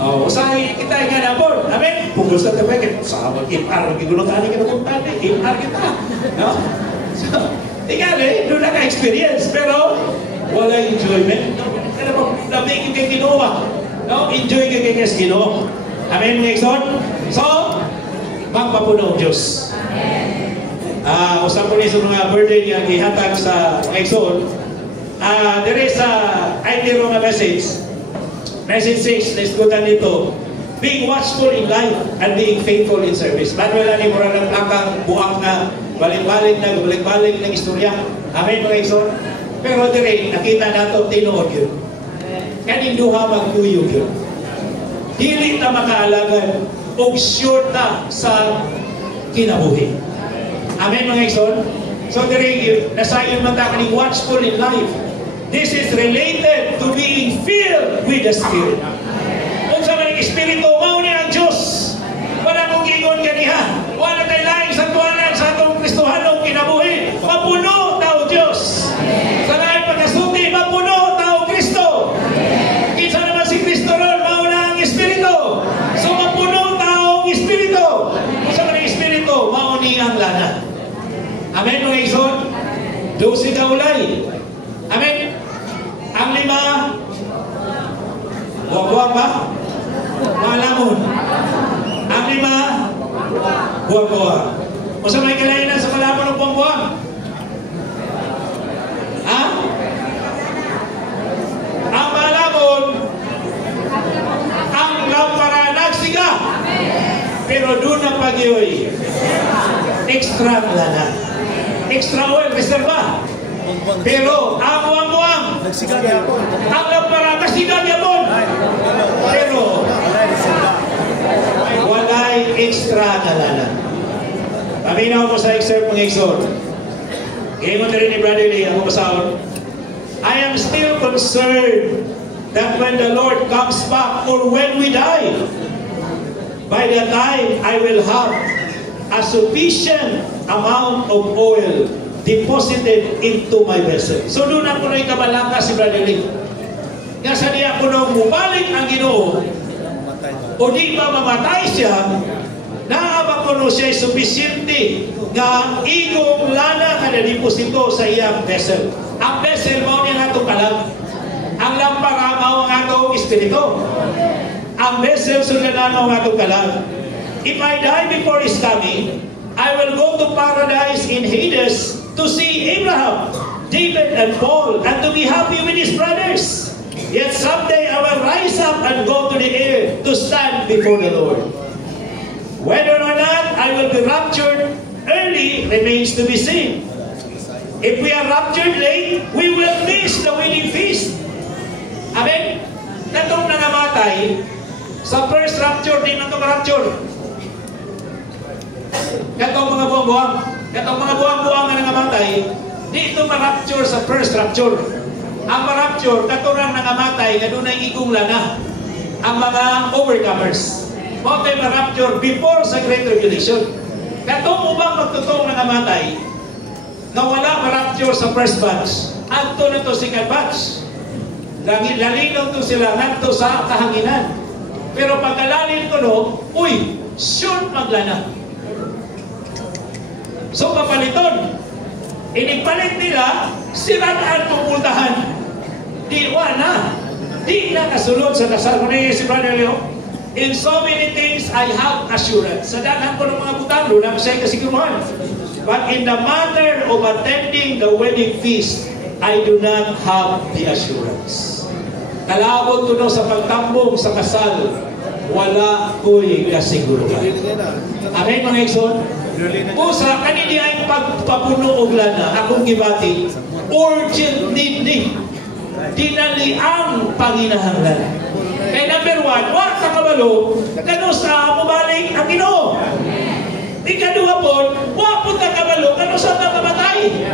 Usahay kita nga na po. Amen? Pugos na tabi. Sa mag-impar, magigulutan ka na kung tati. Impar kita. No? So, tingnan doon naka-experience. Pero, wala enjoyment. Kaya mo, nabigin kay ginawa. No? Enjoy ka kay Ginoo. Amen, mga igsoon? So, magpapuno ang Diyos. Usap ko niya sa mga burden yung ihatag sa mga igsoon. There is a idea ng message. Message 6, let's go down dito. Being watchful in life and being faithful in service. Ba't wala ni mura ng plakang buang na balik-balik ng istorya. Amen, mga igsoon? Pero dire, nakita nato tinuod yun. Kaning duha magkuyog yun. Dili na makaalagan o sure na sa kinabuhi. Amen mga igsoon? So dire, nasayon man ta kaning watchful in life. This is related to being filled with the Spirit. Kung sa mga Espiritu, mao ni ang Diyos. Wala kong ingon ganiha. Wala tayo laing sa tuwanan sa atong Kristohanong kinabuhi. Mapuno tao Diyos. Sa laing pagkasuti, mapuno tao Kristo. Kinsa naman si Kristo ron, mao na ang Espiritu. So mapuno tao Espiritu. Kung sa mga Espiritu, mao ni ang lana. Amen mga igsoon? 12 kaulay. Amen? Ang 5, buwag-buwag ba? Malamon. Ang 5, buwag-buwag. O sa may kalainan sa malamon ng buwag-buwag? Ha? Ang malamon, ang lampara nagsiga. Pero doon na pag-iyoy. Extra lana. Extra oil, reserva. Pero ang buwang-buwang, ang lampara, nagsigang yapon. Pero walay extra na lana. Paminaw ko sa excerpt ng Exod. Ngayon na rin ni Brother Lee, ako pasahon. I am still concerned that when the Lord comes back or when we die, by the time I will have a sufficient amount of oil deposited into my vessel. So doon ako na ikabalaka si Brother Lee. Nga sa niya ko nung bumalik ang Ginoo, o di ba mamatay siya, naabang ko nung siya suficiente nga igong lana nga na-deposito sa iyang vessel. Ang vessel mo niya nga itong kalag. Ang lampara mo nga itong espiritu. Ang vessel sundan mo nga itong kalag. If I die before His coming, I will go to paradise in Hades to see Abraham, David, and Paul, and to be happy with his brothers. Yet someday I will rise up and go to the air to stand before the Lord. Whether or not I will be raptured early remains to be seen. If we are raptured late, we will miss the wedding feast. Amen? Katong nangamatay, sa first rapture, di na ito rapture. Katong mga buwang-buwang na nangamatay, di ito ma-rapture sa first rapture. Ang ma-rapture, katurang nangamatay, nga doon ay igong lana. Ang mga overcomers. Mga tayo ma-rapture before sa Great Tribulation. Katong ubang magtutong nangamatay, na wala ma-rapture sa first batch, ato na to second batch. Lalinaw to sila nagto sa kahanginan. Pero pagkalalin ko no, uy, sure maglana. So kapaliton, inipalit nila, siraan pupuntahan. Di na kasunod sa kasal. Muna si Brother Leo, in so many things I have assurance. Sa daghan ko ng mga butang, doon na masaya kasiguruhan. But in the matter of attending the wedding feast, I do not have the assurance. Kalabot ko sa pagtambong sa kasal, wala ko'y kasiguruhan. Amen mga Exon? Usa, kanini ay pagpapuno og lana, akong gibati, urgent need. Dinali ang panginahanglan. Kaya number one, wa sa kabalo, kano sa mabalik ang Ginoo. Ikaduha po, wa po ta kabalo, kano sa mamamatay.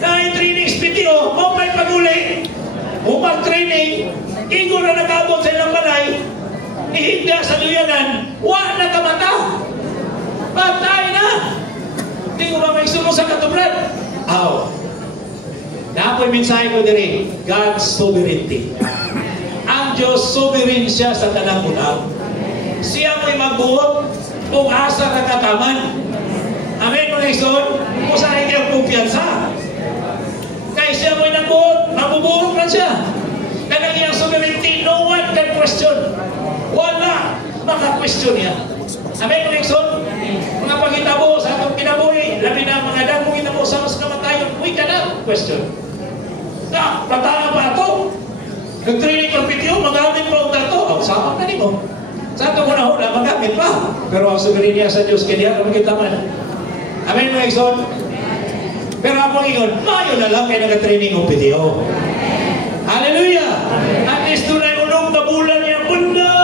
Dahil training PTO, mo may paguli, mo mag-training, ingo na nakabot sa ilang balay, ihigda sa duyanan, wa na kamata. Patay na. Hindi ko ba may sunod sa katubrad? Aw. Napoy mensahe ko diri, God's sovereignty. Ang Diyos sovereign siya sa tanang unang. Siya mo'y magbuot kung asa kakataman. Amen mo na ison? Kung saan hindi ang kumpiyansa. Kaya siya mo'y nagbuot, mabubuot na siya. Kanang iyang sovereignty, no one can question. Wala maka-question niya. Amen mo na ison? Mga pangitabo sa atong kinabuhi, labi na mga dagong itabo sa mas kamatayon, we cannot question. Na, pataan pa ito. Nag-training ng video, magamit pa ang dato. Ang sama na mo. Sa ito muna-huna, magamit pa. Pero ang soberenya sa Diyos, kaya naman kita man. Amen mga Exxon? Pero ako ngayon, mayo na lang kayo nag-training ng video. Hallelujah! At least doon ay unong tabulan niya, bunda!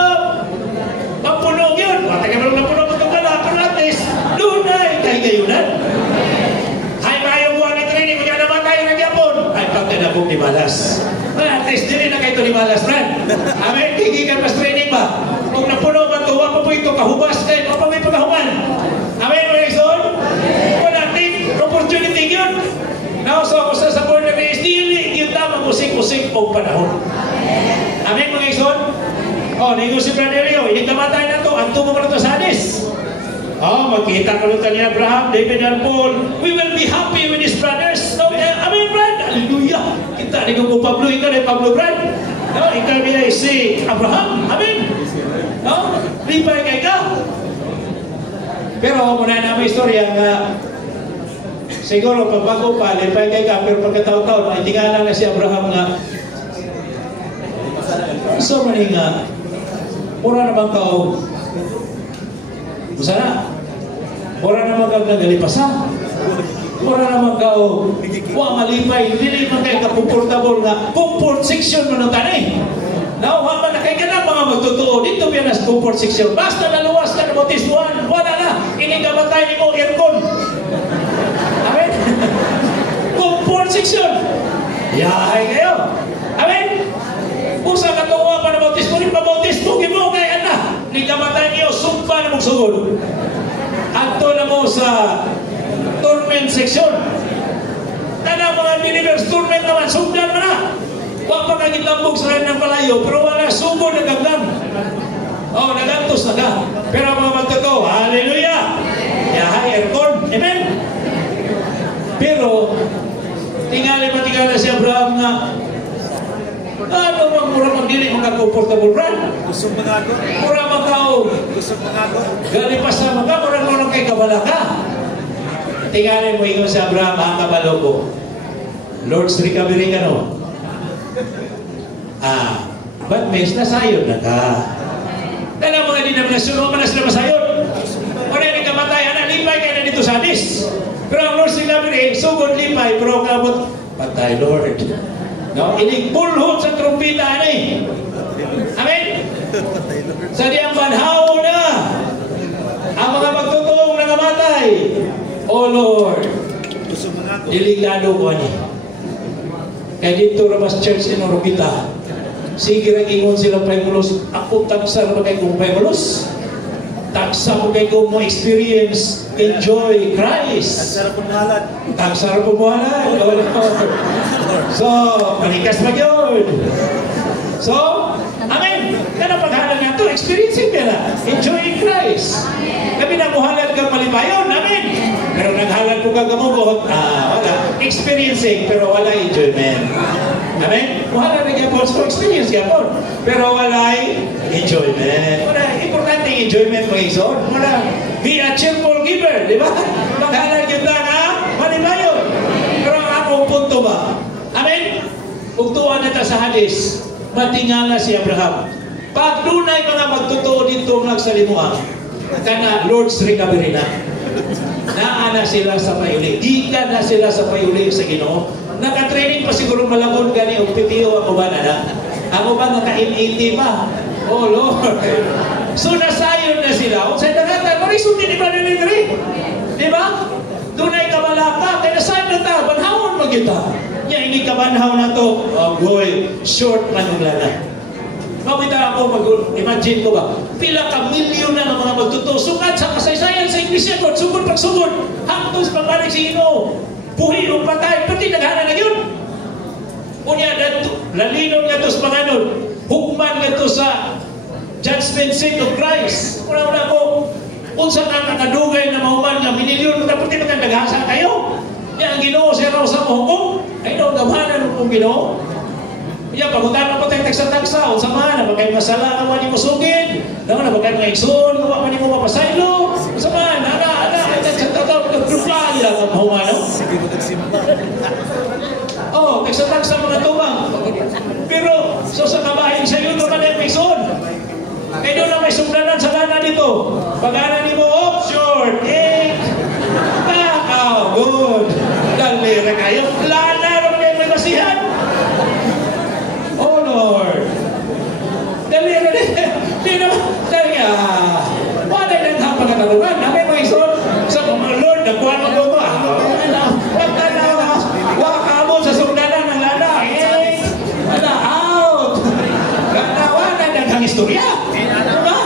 Papunog yun. Matagal mo na punog itong kala, pero at least, doon ay kahigayunan. Ay, mayo buwan ni training, kung yan naman tayo nagyapon. Ay, pagkanabog ni Balas. At least, dili na kayo ito ni Balas, friend. Amen, kikikan mas training ba? Kung napuno ba ito, wapa po ito, kahubas kayo, wapa may pagkahuman. Amen, mga Exxon? Wala, take opportunity yun. Now, so ako sa border race, dili, yung tama musik-musik o panahon. Amen, mga Exxon? Oh, nigo si Brother Leo, hindi kamatay na ito, ang tumo mo na ito sa Hadis. Oh, magkita ka nito ni Abraham, David, and Paul. We will be happy with his brothers. No, amen, Brad. Hallelujah. Kita, nigo mo Pablo, ikaw na Pablo, Brad. No, ikaw niya si Abraham. Amen. No, lipay kay ka. Pero muna namin istorya nga, siguro pagbago pa, lipay kay ka, pero pagkataon-taon, ay tingala na si Abraham nga, so mani nga, mura naman kao, sana, mura naman kang nagalipasa. Mura naman ka o, wa malipay, hindi naman kayo kakomportable nga, comfort section mo na tanay. Nauha man na kayo ka na mga magtotoo, dito biya na sa comfort section. Basta naluwas ka na bautismuhan, wala na, inigabatay ni mo aircon. Amen? Comfort section. Yahay kayo. Amen? Kung sa katuwa pa na bautismo, rin pa bautismo, mo kaya na. Nigabatay niyo, sumpa na mong sugod. Ato na mo sa torment section. Tanang mga believers, torment naman, sugdan mo na. Huwag pa kagitambog sa rin ng palayo, pero wala, sugod na gagdan. Oh, nagantos na ka. Pero mga magtotoo, hallelujah! Yahay, aircon, amen? Pero, tingali si Abraham nga, ano bang mura magdili mga comfortable run? Gusto mga ako? Mura magkao. Gusto mga ako? Gali pa sa mga, mura kay kabala ka. Tingali mo ikaw si Abraham, ang kabalo ko. Lord's recovery ka no? But mes, nasayod na ka. Dala mga denominasyon, mga manas na masayod. Kung na kamatay, lipay ka na dito sa Hadis. Pero ang Lord's recovery, sugod lipay, pero kamot, patay Lord. No, ining pulhot sa trumpita ni. Amen. Sa diyang banhaw na ang mga magtutuong nangamatay. Oh Lord, delikado ko ni. Kaya dito Ramas Church in Orobita, sige rin ingon silang Paimulos, ako tagsar mo kay kong Paimulos. Taksa mo kay kong mo experience, enjoy Christ. Tagsara po muhalat. Tagsara po muhalat. So, manikas pa yun. So, amen. Kaya paghalang nga ito, experiencing ka na. Enjoying Christ. Kami na muhalat kang malipayon. Amen. Pero naghalag po kang gamugot. Wala. Experiencing, pero wala enjoyment. Amen? Muhalat na kaya po. So, experience kaya po. Pero wala enjoyment. Wala. Importante yung enjoyment mo ison. Wala. Be a cheerful giver. Di ba? Maghalag kita nga malipayon. Pero ang akong punto ba? Amen? Ugtuan na ta sa Hadis, matingala si Abraham. Pag dunay mga magtotoo dito nagsalimuha, kana Lord's recovery na. Naana sila sa payuli. Gikan na sila sa payuli sa Ginoo. Naka-training pa siguro malangod gani og pitiyo ang uban na. Ang uban naka-80 pa. Oh Lord. So nasayon na sila. Sa dagatan, marisod din ba nila diri? Di ba? Dunay kabalaka, kaya nasayon na ta, banhawon mo kita. Yan, hindi kabanhaw na to. Oh boy, short manula na. Mabita ako, imagine ko ba, pila ka milyon na ng mga magtuto, sukat sa kasaysayan sa Iglesia ko, sugod pagsugod, hangtong sa pagbalig si Ginoo, buhi o patay, pati naghana na yun. Unya, lalinon nga ito sa panganon, hukman nga ito sa judgment seat of Christ. Una-una ko, unsa ka nakadugay na mahuman nga, minilyon, pati na naghasa kayo. Yan ang Ginoo siya raw sa hukom, ay daw gamanan mo Ginoo. Iya, paguntahan mo tayo tagsa-tagsa, unsa man, na bagay masala ka man mo sugid, na bagay mga igsoon, gawa man mo mapasaylo, unsa man, ana, tagsa-tagsa, nagprupla nila ang mahumano. Oh, tagsa-tagsa mga tumang. Pero, so sa kabahin sa iyo, naman yung igsoon. Kaya doon na may sugdanan sa lana dito. Pag-ana ni mo, offshore, good. Dalira kayo, lana naman kayo may masihan. Oh Lord. Dalira di naman. Dali wala yung hapang na karuman. Namin mo ison. Sa mga Lord, nagkuhan mo ko ba? Huwag ka na. Huwag ka mo sa sugdanan ng lana. Wala, out. Wala naghang istorya. Diba?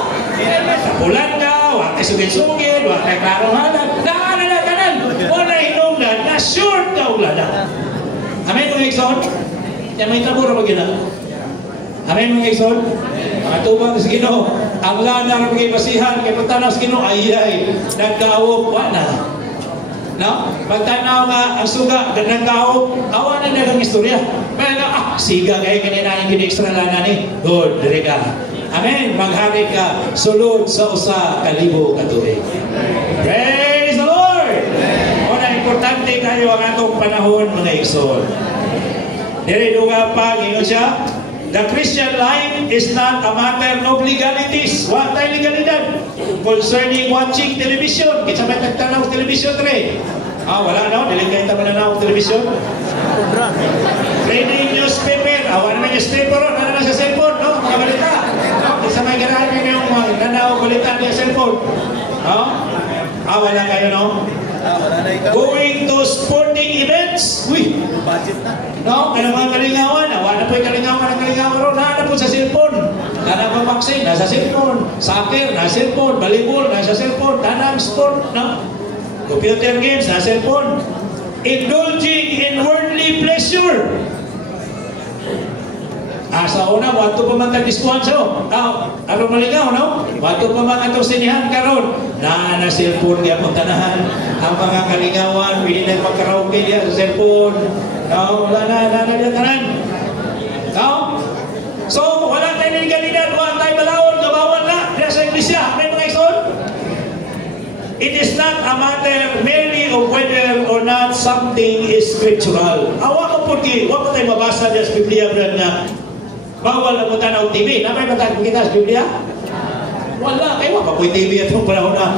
Sa pulan ka, huwag kayo sugin-sugin, huwag kayo klarohanan. Wala hinungdan na sure ka ulada. Amen mga igsoon? Yan may tabura mag ina. Amen mga igsoon? Mga tubang sa Ginoo. Ang lana rin basihan kay pagtanaw sa Ginoo ay nagkaawog wala. No? Pagtanaw nga ang suga nagkaawog awa na nagang istorya. Kaya siga kaya kanina yung extra lana ni. Good, dire ka. Amen. Maghari ka sulod sa usa ka libo ka tuig. Praise the Lord. Importante kayo ang atong panahon, mga igsoon. Dere duga pa, gingon siya, the Christian life is not a matter of legalities. Wa tay legalidad concerning watching television. Kitsa may nagtanaw television rin. Wala no? Dili kayo tama na ng television? Kundra. Reading newspaper. Wala naman newspaper ron. Ano na sa cellphone, no? Mga balita. Isa may ganahan nyo yung mga nanaw balita niya cellphone. Wala kayo, no? Wala na ikaw. Going to sporting events. Uy! Budget na. No? Kaya mga kalingawan. Wala po yung kalingawan ng kalingawan ron. Nana po sa cellphone. Nana po vaccine. Nasa cellphone. Soccer. Nasa cellphone. Volleyball. Nasa cellphone. Tanang sport. No? Computer games. Nasa cellphone. Indulging in worldly pleasure. Sa una, wato pa man tag-disponso. Ano malingaw, no? Wato pa man itong sinihan karon. Na cellphone niya pong tanahan. Ang mga kalingawan, pili na magkaraoke niya sa cellphone. No? Wala na tanan. No? So, wala tayo niligalidad, wala tayo malawon, gabawal na. Diya sa iglesia, may mga ison. It is not a matter merely of whether or not something is scriptural. Awa ko po tayo mabasa niya sa Biblia, brad, na bawal na punta na TV. Namay matag kita sa Biblia? Wala. Kayo pa po yung TV itong panahon na.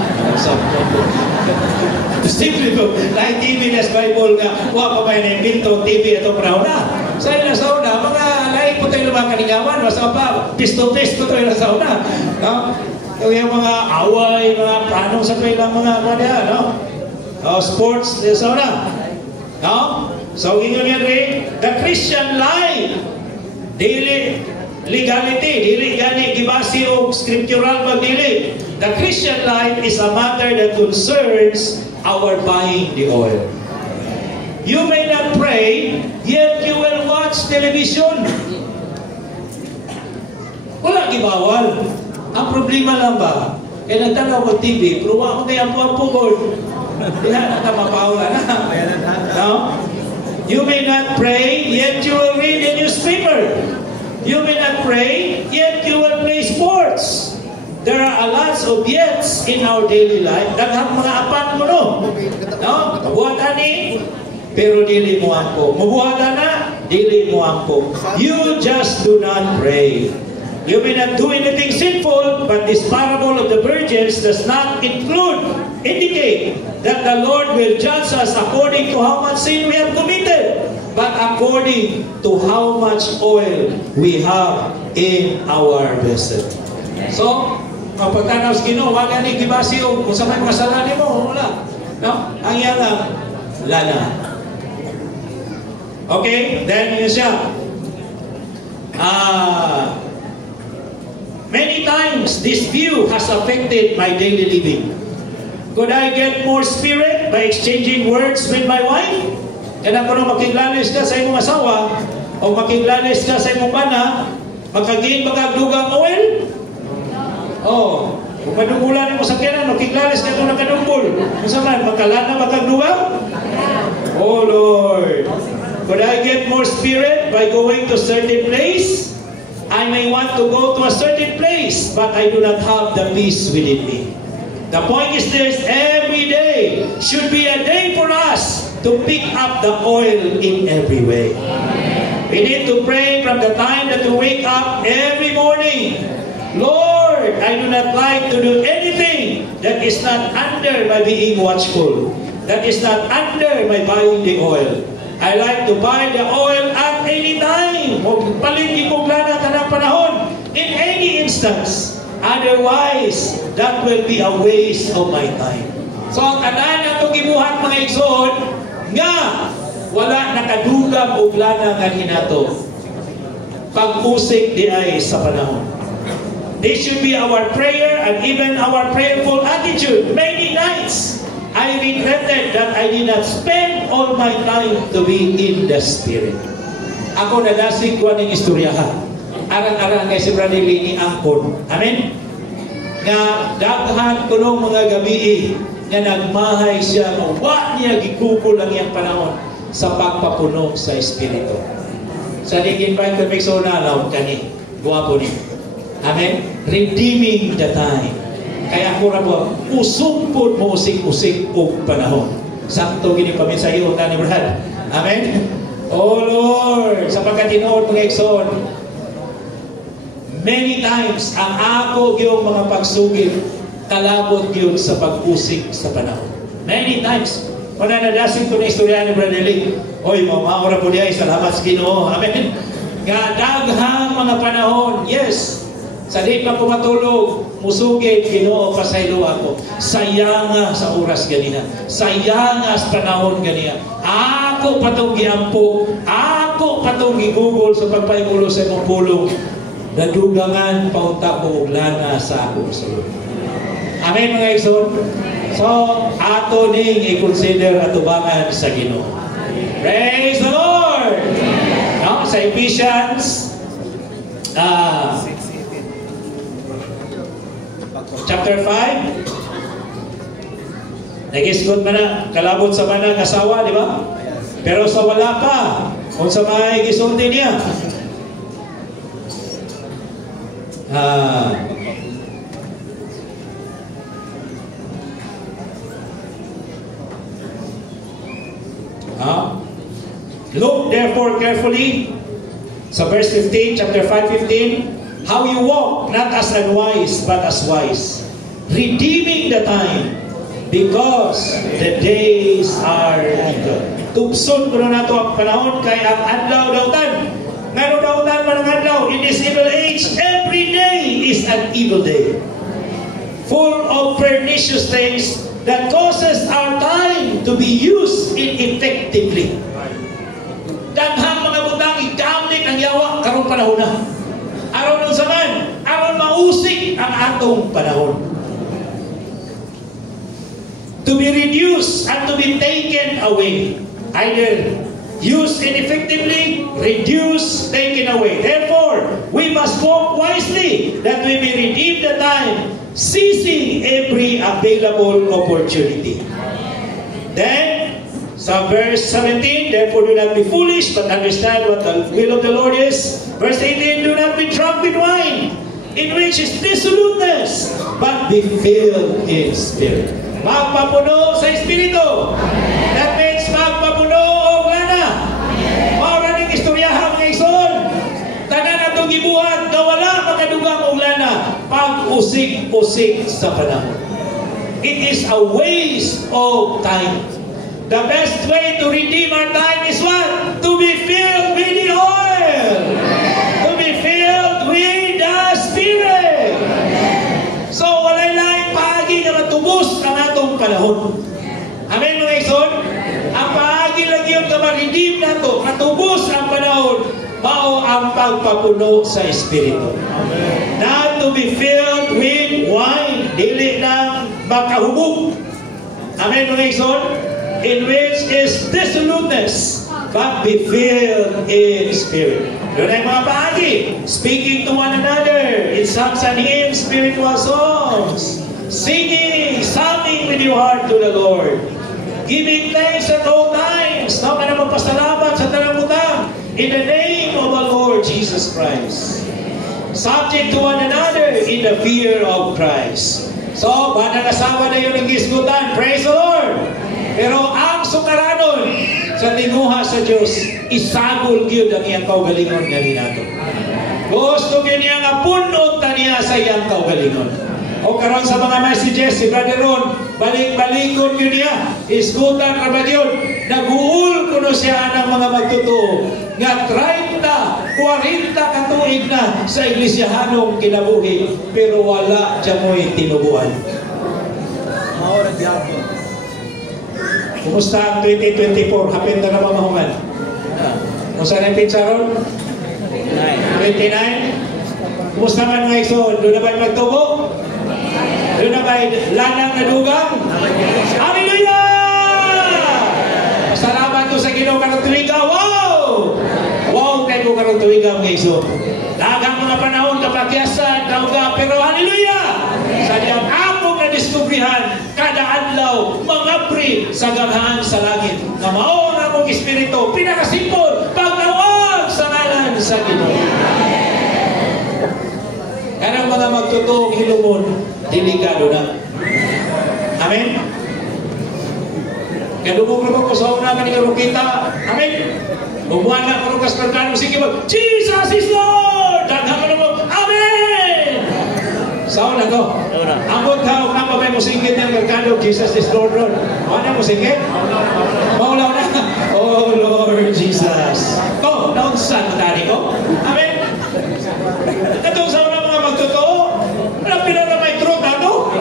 Simple po. Dahil TV na sa Bible nga, wala pa ba yung pinto TV itong panahon na. Sa ilang sa una, mga lain po tayo mga kalingawan. Basta pa, pisto-pisto tayo sa una. No? Yung mga away, mga planong sa kailang mga no? Sports sa una. No? So, inyo niya rin, the Christian life, dili legality, dili gani gibasi og scriptural pagdili. The Christian life is a matter that concerns our buying the oil. You may not pray, yet you will watch television. Wala gibawal. Ang problema lang ba? Kaya nagtanaw ko TV, pero wala ko kaya po God. Hindi na mapaula na. No? You may not pray, yet you will read the newspaper. You may not pray, yet you will play sports. There are lots of yets in our daily life. Daghang mga apan mo, no? Mabuhatan ni, pero dili mo ampo. Mabuhatan na, dili mo ampo. You just do not pray. You may not do anything sinful, but this parable of the virgins does not indicate that the Lord will judge us according to how much sin we have committed, but according to how much oil we have in our vessel. So, pagtanaw sa Ginoo, wala ni gibasi o kung sa may kasalanan mo, wala. No? Ang yan lang, lana. Okay? Then yun siya. Many times, this view has affected my daily living. Could I get more spirit by exchanging words with my wife? Kaya kung makiglalis ka sa imong asawa, o makiglalis ka sa imong bana, makagin magagdugang oil? Kung madungulan mo sa kailan, makiglalis ka kung nakadumbol. Kung saan, makalana magagdugang? Oh Lord! Could I get more spirit by going to a certain place? I may want to go to a certain place, but I do not have the peace within me. The point is this: every day should be a day for us to pick up the oil in every way. We need to pray from the time that we wake up every morning. Lord, I do not like to do anything that is not under my being watchful, that is not under my buying the oil. I like to buy the oil at any time. Paligi ko lana tanang panahon. In any instance. Otherwise, that will be a waste of my time. So, ang tanan na itong gibuhat mga igsoon, nga, wala nakadugam o lana nga hinato. Pag-usik di ay sa panahon. This should be our prayer and even our prayerful attitude. Many nights, I regretted that I did not spend all my time to be in the Spirit. Ako nadasig ko ng istoryahan. Arang-arang kay si Brother Lini Angkon. Amen? Nga daghan ko nung mga gabi nga nagmahay siya o wa niya gikukul ang iyang panahon sa pagpapuno sa Espiritu. Sa nag-invite ko may sonalaw kani. Guwapo ni. Amen? Redeeming the time. Kaya ako na po, usumpod mo usik-usik o panahon. Sakto gini paminsayo na ni Brad. Amen? Oh Lord, sapagkat tinood mga igsoon, many times, ang ako yung mga pagsugid, kalabot yun sa pag-usik sa panahon. Many times. Wala na dasin ko na istorya ni Brother Lee. Oy, maura po diya, salamat sa Ginoo. Amen. Nga daghang mga panahon, yes, sa di pa ko matulog, musugid, Ginoo, pasaylo ako. Sayanga sa oras ganiha. Sayanga sa panahon ganiha. Ako patong giampo, ako patong gigugol sa pagpayulo sa imong pulong. Nadugangan paunta ko lana sa ako sa Lord. Amen mga igsoon. So, ato ning i-consider atubangan sa Ginoo. Praise the Lord! No? Sa Ephesians chapter 5, nagisgot man na, kalabot sa manang asawa, di ba? Pero sa wala pa, kung sa may gisulti niya. Look therefore carefully sa verse 15, chapter 5:15, how you walk, not as unwise, but as wise, redeeming the time, because the days are evil. Tubson ko na nato ang panahon kay ang adlaw dautan. Ngano dautan man ang adlaw? In this evil age, every day is an evil day, full of pernicious things that causes our time to be used ineffectively. Daghang mga butang igamit ang yawa karong panahon na. Aron nun saman, aron mausik ang atong panahon. To be reduced and to be taken away. Either used ineffectively, reduced, taken away. Therefore, we must walk wisely that we may redeem the time, seizing every available opportunity. Then, sa verse 17, therefore do not be foolish, but understand what the will of the Lord is. Verse 18, do not be drunk with wine, in which is dissoluteness, but be filled in spirit. Magpapuno sa Espiritu. That means magpapuno o lana. Maraming istoryahan ng ison. Tanan atong gibuhat, nawala makadugang og lana. Pag-usik-usik sa panahon. It is a waste of time. The best way to redeem our time is what? To be filled with the oil. To be filled with the Spirit. So, walay laing paagi na matubos ang atong panahon. Amen mga ison? Ang paagi lang yun na ma-redeem na ito, matubos ang panahon, mao ang pagpapuno sa Espiritu. Not to be filled with wine, dili lang makahubog. Amen mga ison? In which is dissoluteness, but be filled in spirit. Yun ay mga paagi. Speaking to one another in psalms and hymns, spiritual songs. Singing, sounding with your heart to the Lord. Giving thanks at all times. No, ka na magpasalamat sa talamutan. In the name of the Lord Jesus Christ. Subject to one another in the fear of Christ. So, banang asawa na yun ang gisgutan. Praise the Lord! Pero ang sukaranon sa tinguha sa Diyos, isagol gyud ang iyang kaugalingon nga nato. Gusto gyud niya nga punot ta niya sa iyang kaugalingon. O karon sa mga messages, si Brother Ron, balik-balikon gyud niya, isgutan ra ba gyud, naguul kuno siya ng mga magtotoo nga 30, 40 katuig na sa iglesyahanong kinabuhi, pero wala siya mo'y tinubuan. Maura diabo. Kumusta ang 2024? Hapit na naman mahuman. Kumusta na yung pizza ron? 29? Kumusta man mga iso? Doon na ba'y magtubo? Doon na ba'y lanang nadugang? Hallelujah! Salamat ko sa Ginoo karong tuwiga. Wow! Wow kayo ko karong tuwiga mga iso. Dagang mga panahon kapakyasan, kauga, pero hallelujah! Sa diyang akong na-discoveryhan, kada adlaw, mangapri sa ganahan sa langit. Na maon akong Espiritu, pinakasimpol, pagtawag sa ngalan sa Ginoo. Kanang mga magtutuong hilumon, delikado na. Amen? Kadugong ko sa una kanina rukita. Amen? Bumuhan na karong kasperkano, sige mag, Jesus is Lord! Daghang mo, Amen! Sao na to? Ambot ka, ang mapapay mo singgit ng merkado, Jesus is Lord, Lord. Ano mo singgit? Maulaw na. Oh, Lord Jesus. Oh, naunsan matari ko. Amen. Itong sa mga magtotoo, alam pila na may truth, ano?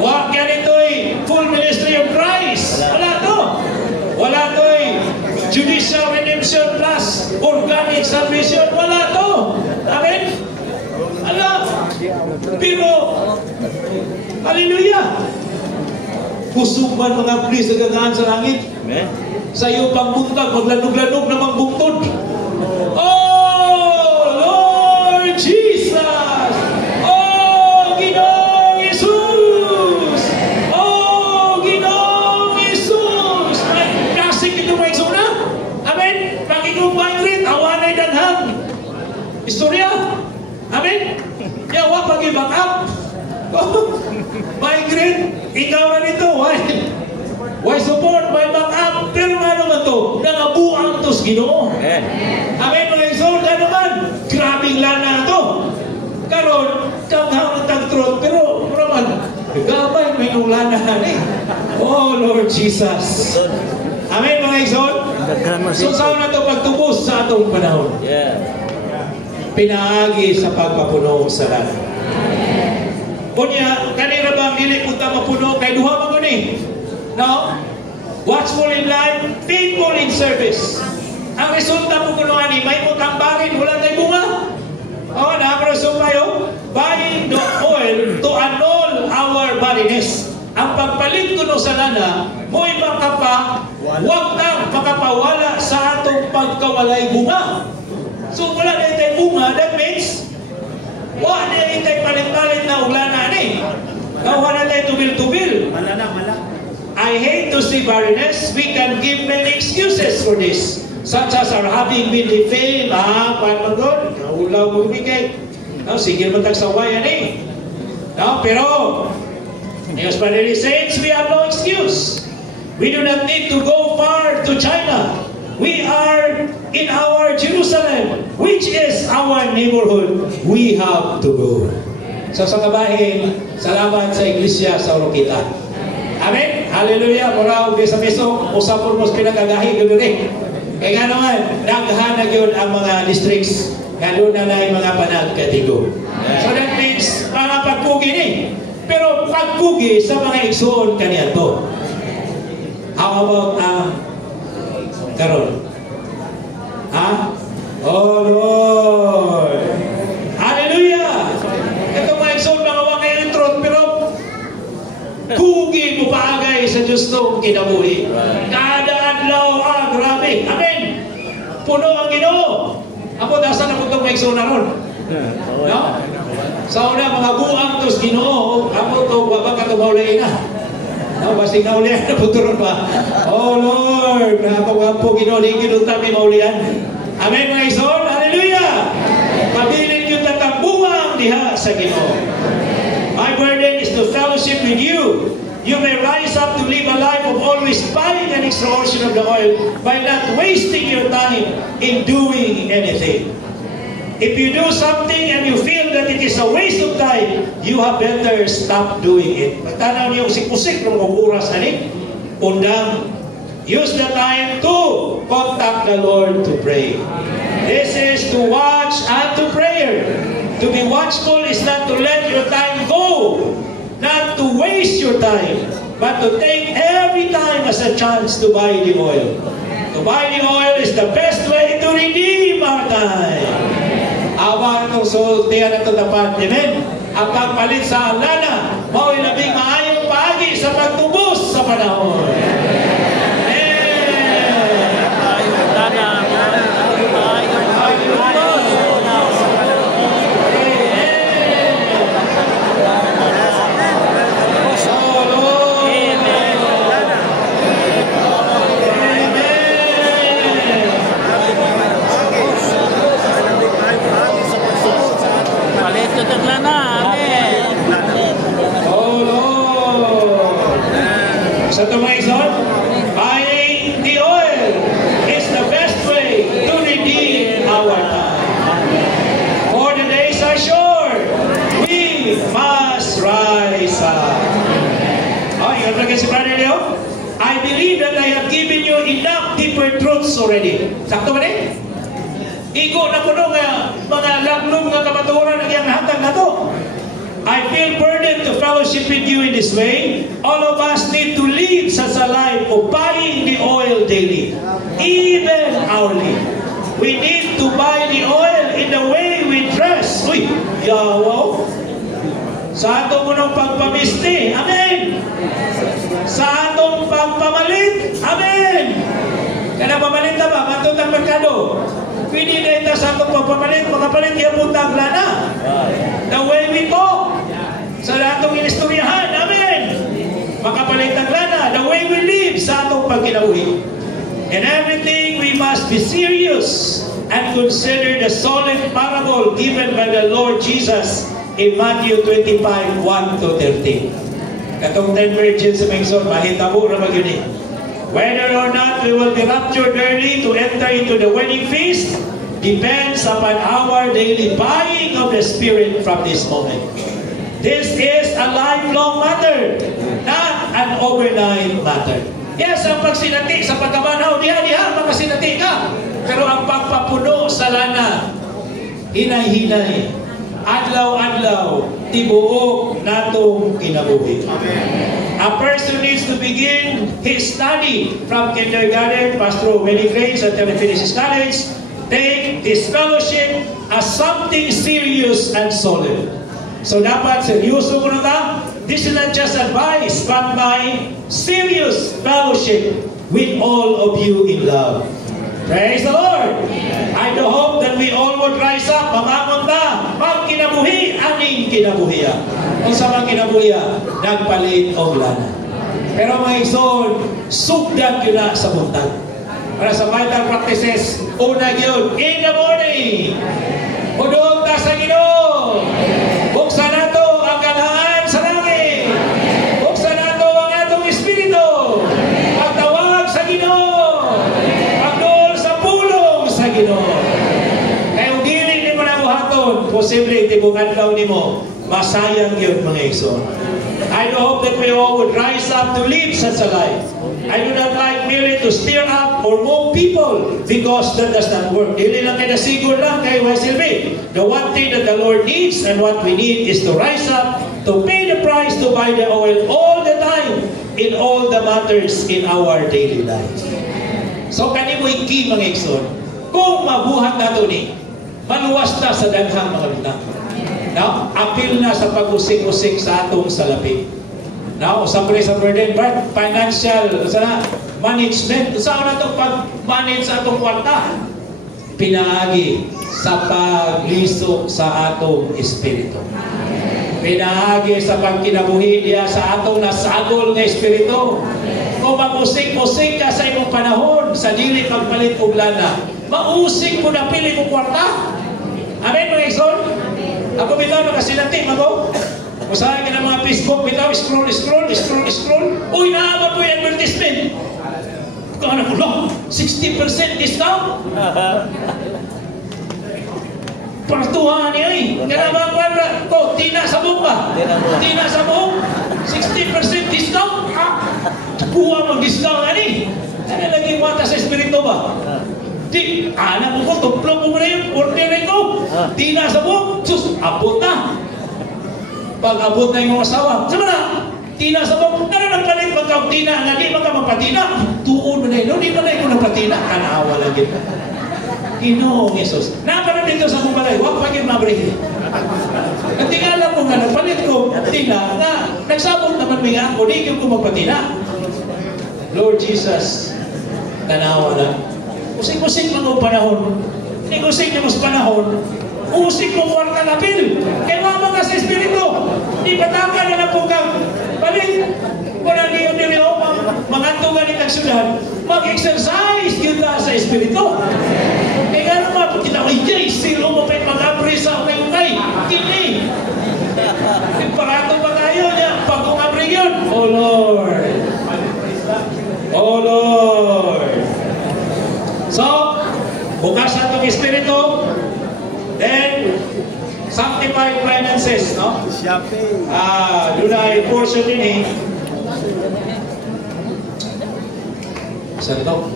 Wag yan ito'y full ministry of Christ. Wala to. Wala to'y judicial redemption plus organic salvation. Wala to. Amen? Ala. Pero, hallelujah. Pusong man mga please sa gagaan sa langit. Amen. Sa iyo pang buntag, maglanog-lanog na magbungtod. Oh, Lord Jesus! Oh, Ginoong Jesus! Oh, Ginoong Jesus! May klasik ito may suna. Amen? Pakikumpang rin, awanay danhang. Istorya. Amen? Yawa pag-ibang up. Oh, migrate. Ikaw na nito. Why support? Why back up? Pero nga naman to, nangabuang tos Ginoo. Amen mga isod, ano man? Grabing lana to. Karon, kamhang tagtrot, pero naman, gabay may nung lana ni. Oh Lord Jesus. Amen mga isod. So saan na to pagtubos sa atong panahon? Pinaagi sa pagpapuno sa lana. Kunya, kanira ba ang dili punta mapuno kay duha mo ni? No? Watchful in life, faithful in service. Ang resulta po kuno ani, may mutambarin, wala tayo bunga. Oh, na-presume kayo, buying the oil to annul our barrenness. Ang pagpalit kuno sa lana, mo'y wag na makapawala sa atong pagkawalay bunga. So wala na tayo bunga, that means, wala na tayo palit-palit na uglana ni. Gawa na tayo tubil-tubil. I hate to see barrenness. We can give many excuses for this, such as our having been defamed. Paano doon? Naulaw mo bigay. Sige naman tagsawayan eh. Pero, as Brother saints, we have no excuse. We do not need to go far to China. We are in our Jerusalem, which is our neighborhood. We have to go. So sa kabahin, salamat sa iglesia sa Orokita. Amen? Hallelujah. Mura o sa miso, usapon mo sa pinakagahi, gano'n eh. Kaya nga naman, naghan na yun ang mga districts, gano'n na lang mga panagkatigo. So that means, mga pagpugi ni. Pero pagpugi sa mga igsoon kaniya to. How about karon? Oh Lord! Hallelujah! Ito mga igsoon, mga wakay ng tron, pero kugi mo paagay sa Diyos itong kinabuhi. Kada adlaw, grabe. Amen. Puno ang Ginoo. Ako, nasa na po itong maigsoon na ron. No? Sa una, mga buang tos Ginoo, ako ito, wabang katumaulay na. No, basing naulian na po ito ron ba? Oh Lord, napagwampo Ginoo, di kinutami maulian. Amen mga igsoon. Hallelujah. Pabilin yung tatambuang diha sa Ginoo. My burden is to fellowship with you. You may rise up to live a life of always buying an extra portion of the oil by not wasting your time in doing anything. If you do something and you feel that it is a waste of time, you have better stop doing it. Pagtanaw niyo usik-usik ng oras ani, undang, use the time to contact the Lord to pray. This is to watch and to prayer. To be watchful is not to let your time go, not to waste your time, but to take every time as a chance to buy the oil. To buy the oil is the best way to redeem our time. Awa itong sultihan na ito dapat. Amen? Ang pagpalit sa lana, mao'y labing maayong paagi sa pagtubos sa panahon. Sa ito mga igsoon, si Brother Leo? I believe that I have given you enough deeper truths already. Sakto ba rin? Igo na kuno nga mga laglong nga kamaturan ang iyang hatag na to. I feel burdened to fellowship with you in this way. All of us need to live such a life of buying the oil daily, even hourly. We need to buy the oil in the way we dress. Uy, yawaw. Sa atong munong pagpamisti. Amen. Sa atong pagpamalit. Amen. Kaya pamalit na ba? Matutang merkado. Pwede na ito sa atong pagpamalit. Makapalit kaya puntang lana. The way we talk. Sa atong inistoryahan. Amen. Makapalit ang lana. The way we live sa atong pagkinabuhi. In everything we must be serious and consider the solemn parable given by the Lord Jesus in Matthew 25:1 to 13. Katong 10 virgins sa Mengson, mahitabo na mag-yun. Whether or not we will be raptured early to enter into the wedding feast depends upon our daily buying of the Spirit from this moment. This is a lifelong matter, not an overnight matter. Yes, ang pagsinati sa pagkabanaw, diha, makasinati ka. Pero ang pagpapuno sa lana, hinay-hinay, adlaw-adlaw, tibuok natong kinabuhi. A person needs to begin his study from kindergarten, pastoral many grades until he finishes college. Take this fellowship as something serious and solemn. So dapat seryoso mo na ta. This is not just advice, but my serious fellowship with all of you in love. Praise the Lord! I do hope that we all would rise up, mamangon ta, magkinabuhi, aning kinabuhiya. Kung sa mga kinabuhiya, nagpalit o lana. Pero mga igsoon, sugdan yun na sa buntag. Para sa vital practices, una yun, in the morning, hudog ta sa Ginoo. Buksan nato ang ganahan sa langit. Buksan nato ang atong espiritu. Pagtawag sa Ginoo. Pagdol sa pulong sa Ginoo. Kaya kung dili ni mo na buhaton, posible tibungan daw ni mo, masayang yun mga igsoon. I do hope that we all would rise up to live such a life. I do not like merely to stir up or move people because that does not work. Dili lang kaya nasigur lang kay YSLB. The one thing that the Lord needs and what we need is to rise up, to pay the price to buy the oil all the time in all the matters in our daily life. So kani mo iki mga igsoon. Kung mabuhat nato ni, maluwas na sa daghang mga butang. Now, appeal na sa pag-usik-usik sa atong salapi. Now, sa burden, but financial management. Saan na itong pag-manage sa atong kwarta? Pinaagi sa paglisok sa atong espiritu. Pinaagi sa pagkinabuhi diya sa atong nasagol nga espiritu. Kung mag-usik-usik ka sa imong panahon, sa dili pagpalit og lana, mausik mo na pili mo kwarta. Amen, mga igsoon? Ako bitaw nakasinati, mago. Usahay ka ng mga Facebook, bitaw, scroll. Uy, naabot po yung advertisement. Kung ko lang, 60% discount. Partuhan niya eh. Kaya mga kwadra, tina sa buong ba? Tina sa buong, 60% discount. Buwa mag-discount na ni. Ano lagi mata sa espiritu ba? Di, anak ko, tumplong ko na yun, orderin ko. Tina sa buong, sus, abot na. Pag abot na yung asawa, sama na, tina sa buong, ano nagpalit magka-tina, nga di magka-mapatina. Tuon mo na yun, di pa na yun napatina. Kanawa lagi. Inoong Isus. Napalit dito sa mong balay, wag pagin mabrihin. At tingala mo nga, nagpalit ko, tina, na, nagsabot naman may ako, di ko magpatina. Lord Jesus, kanawa na. Usik-usik lang ang panahon. Usik niya mas panahon. Usik mo kwarta na pil. Kaya mama ka sa espiritu. Di pataka na lang po kang balik. Kung nandiyo nila o mga tugan ni kagsudan, mag-exercise yun na sa espiritu. Kaya nga naman, kita ko, yay, sino mo pa yung mag-abri sa ukay-ukay. Kini. Parato pa tayo niya. Pag umabri yun, oh Lord. Oh Lord. So, bukas na itong espiritu, then, sanctified finances, no? Doon ay portion din eh. Santo.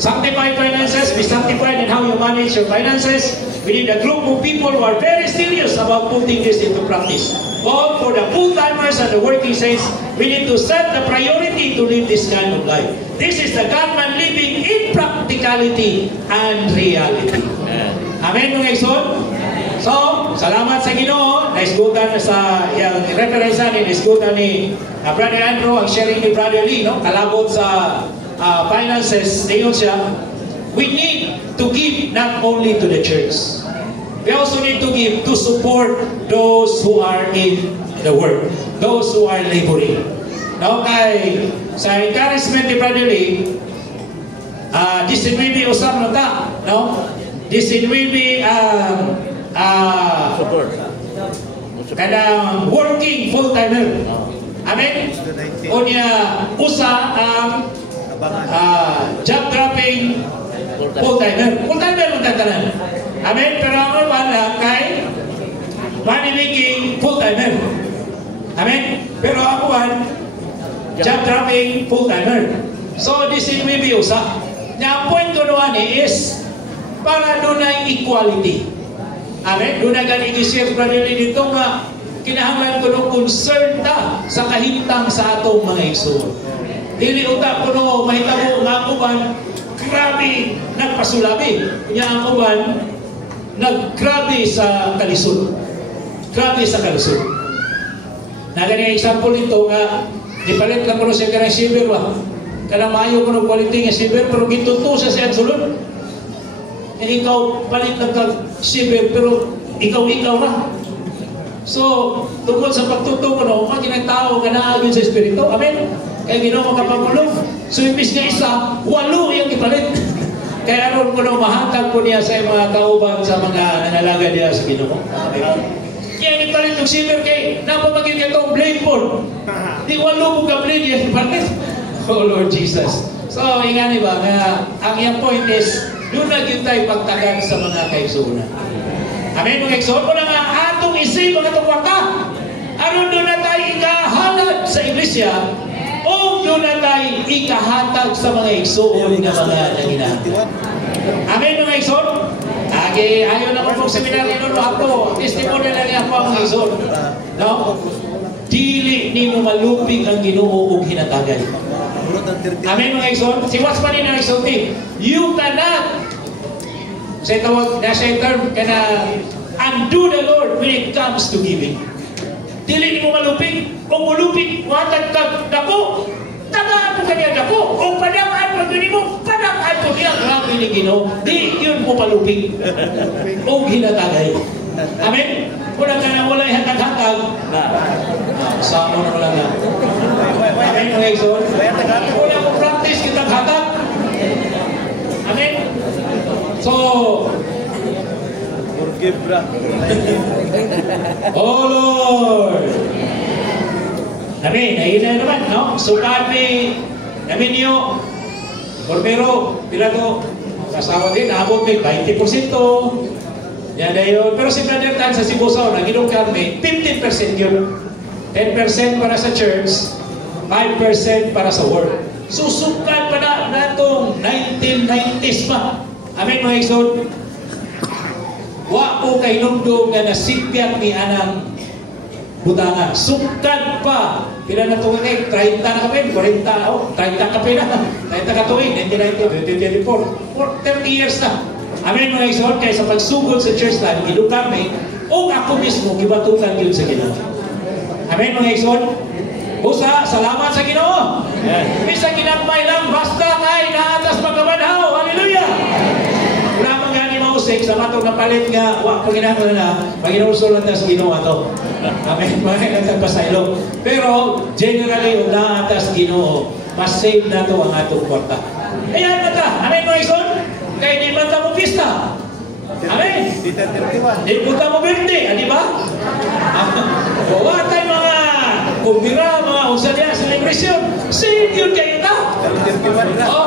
Sanctified finances, be sanctified in how you manage your finances. We need a group of people who are very serious about putting this into practice. Both for the full-timers and the working saints, we need to set the priority to live this kind of life. This is the God-man living in practicality and reality. Amen mga igsoon? So, salamat sa Ginoo. Naisgutan sa reference ni naisgutan ni Brother Andrew, ang sharing ni Brother Lee, no? Kalabot sa finances, ngayon siya, we need to give not only to the church. We also need to give to support those who are in the work, those who are laboring. Now, sa encouragement ni Brother Lee, disinwibi usap na ta, no? Disinwibi kanang working full-timer. Amen? O niya, usa ang job dropping full-timer. Full-timer magtatanan. Amen? Pero ang wala kay money making full-timer. Amen? Pero ako job dropping full-timer. So this is maybe usa. Na ang point ko doon is para doon na equality. Amen? Doon na galing i-share brother dito nga kinahanglan ko nung concern ta sa kahintang sa atong mga igsoon. Dili uta ko no mahitabo nga ang uban grabe nagpasulabi. Nya ang uban naggrabe sa kalisod. Grabe sa kalisod. Nagani example nito nga ipalit lang ko siya kanang silver ba. Kanang maayo ko ng quality nga silver pero gituto siya sa sulod. E ikaw palit lang ka silver pero ikaw na. So, tungkol sa pagtuto ko no, mga tao nga naagin sa Espiritu. Amen? Kaya Ginoo makapagulong. So, imbis nga isa, 8 yung ipalit. Kaya aron ko no, mahatag ko niya sa mga kauban sa mga nanalaga niya sa Ginoo. Amen? Kaya ipalit yung silver kay napamagin ka itong blade board. Di 8 mo ka blade yan ipalit. Oh Lord Jesus. So, ingani ba, ang yung point is, doon na yun tayo pagtagan sa mga kaigsuunan. Amen, mga igsoon ko na nga atong isip ang atong waka. Aron doon na tayo ikahatag sa iglesia o doon na tayo ikahatag sa mga igsoon na mga nanginan. Amen, mga igsoon? Ayaw naman pong seminaryo nun ako. Testimony lang niya po ang mga igsoon. No? Dili ni mo malupig ang Ginoo og hinatagay. Amen, mga igsoon? Si Watchman ni na igsoon, you cannot sa tawag na sa term kana undo the Lord when it comes to giving. Dili ni mo malupig o mulupig watag kag dako. Tagaan mo kaniya dako o padagaan mo mo padagaan mo niya grabe ni Ginoo. Di yun mo palupig o hinatagay. Amen. Wala ka na wala hatag-hatag. Sa mo na wala na. Amen, mga igsoon. Wala mo practice kitang hatag. Amen. So, forgive bra. Oh Lord. Amen. Ayun na naman, no? So, kami niyo, Borbero, pila to? Kasawa din, naabot may 20%. Yan na yun. Pero si Brother Tan sa Cebu Sao, naginong kami, 15% yun. 10% para sa church, 5% para sa work. Susukat pa na itong 1990s pa. Amen, mga igsoon. Wa ko kay nungdong nga nasipyat ni anang butangan. Sukat pa. Pila na itong 30 na kami, 40, 30 kami na. 30 katuig, 1990, 2024. For 30 years na. Amen, mga igsoon. Kaya sa pagsugod sa church lang, gilong kami, o ako mismo, gibatukan yun sa Ginoo. Amen, mga igsoon. Busa, salamat sa Ginoo. Bisa ginagmay lang, basta kay naatas pagkabanhaw. Hallelujah! Wala mang gani mausik, sa matong napalit nga, wak po ginagawa na, mag-inusulat na sa Ginoo ato. Amen, mga nagpasaylo. Pero, generally, kung naatas Ginoo, mas save na to ang atong kwarta. Kaya na ta, amen, mga igsoon? Kaya di man ta mo pista. Amen? Di punta mo birthday, di ba? Bawa tayo mga kumbira, mga usa niya, celebration. Save yun kayo ta.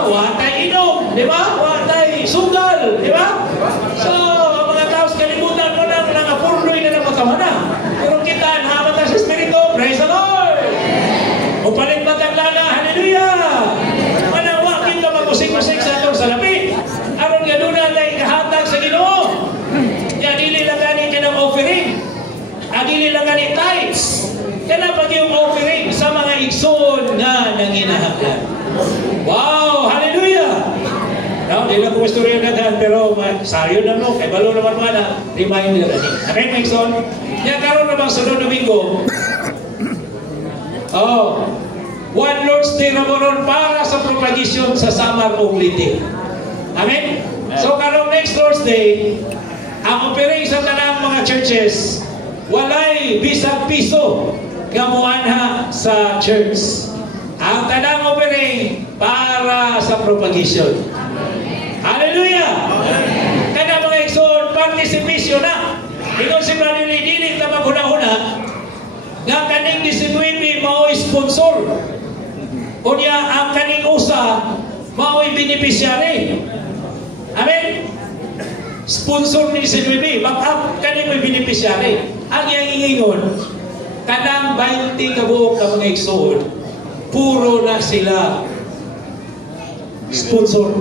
Watay inom, di ba? Watay sugal, di ba? So, mga tao sa kalimutan mo na napurloy na napatawa na. Pero kita, nahamatan sa Espiritu, praise the Lord! Upalit matang lana, hallelujah! Manawa, di lang ko istorya na dyan, pero sayo na mo, kay balo naman mga na, reminder na niya. Amen, Mikeson? Yan karoon na bang sunod Domingo? One Lord's Day na mo ron para sa propagisyon sa Samar Ugliti. Amen? So karoon next Lord's Day, ang operate sa tanang mga churches, walay bisag piso gamuanha sa church. Ang tanang operate para sa propagisyon. Hallelujah! Kada mga igsoon, participation na. Ikaw si Brother Dili na maghuna-huna nga kaning 19 mao'y sponsor. Kunya ang kaning usa mao'y beneficiary. Amen? Sponsor ni 19, baka kaning may beneficiary. Ang iyang ingingon, kanang 20 kabuok ka mga igsoon, puro na sila sponsor.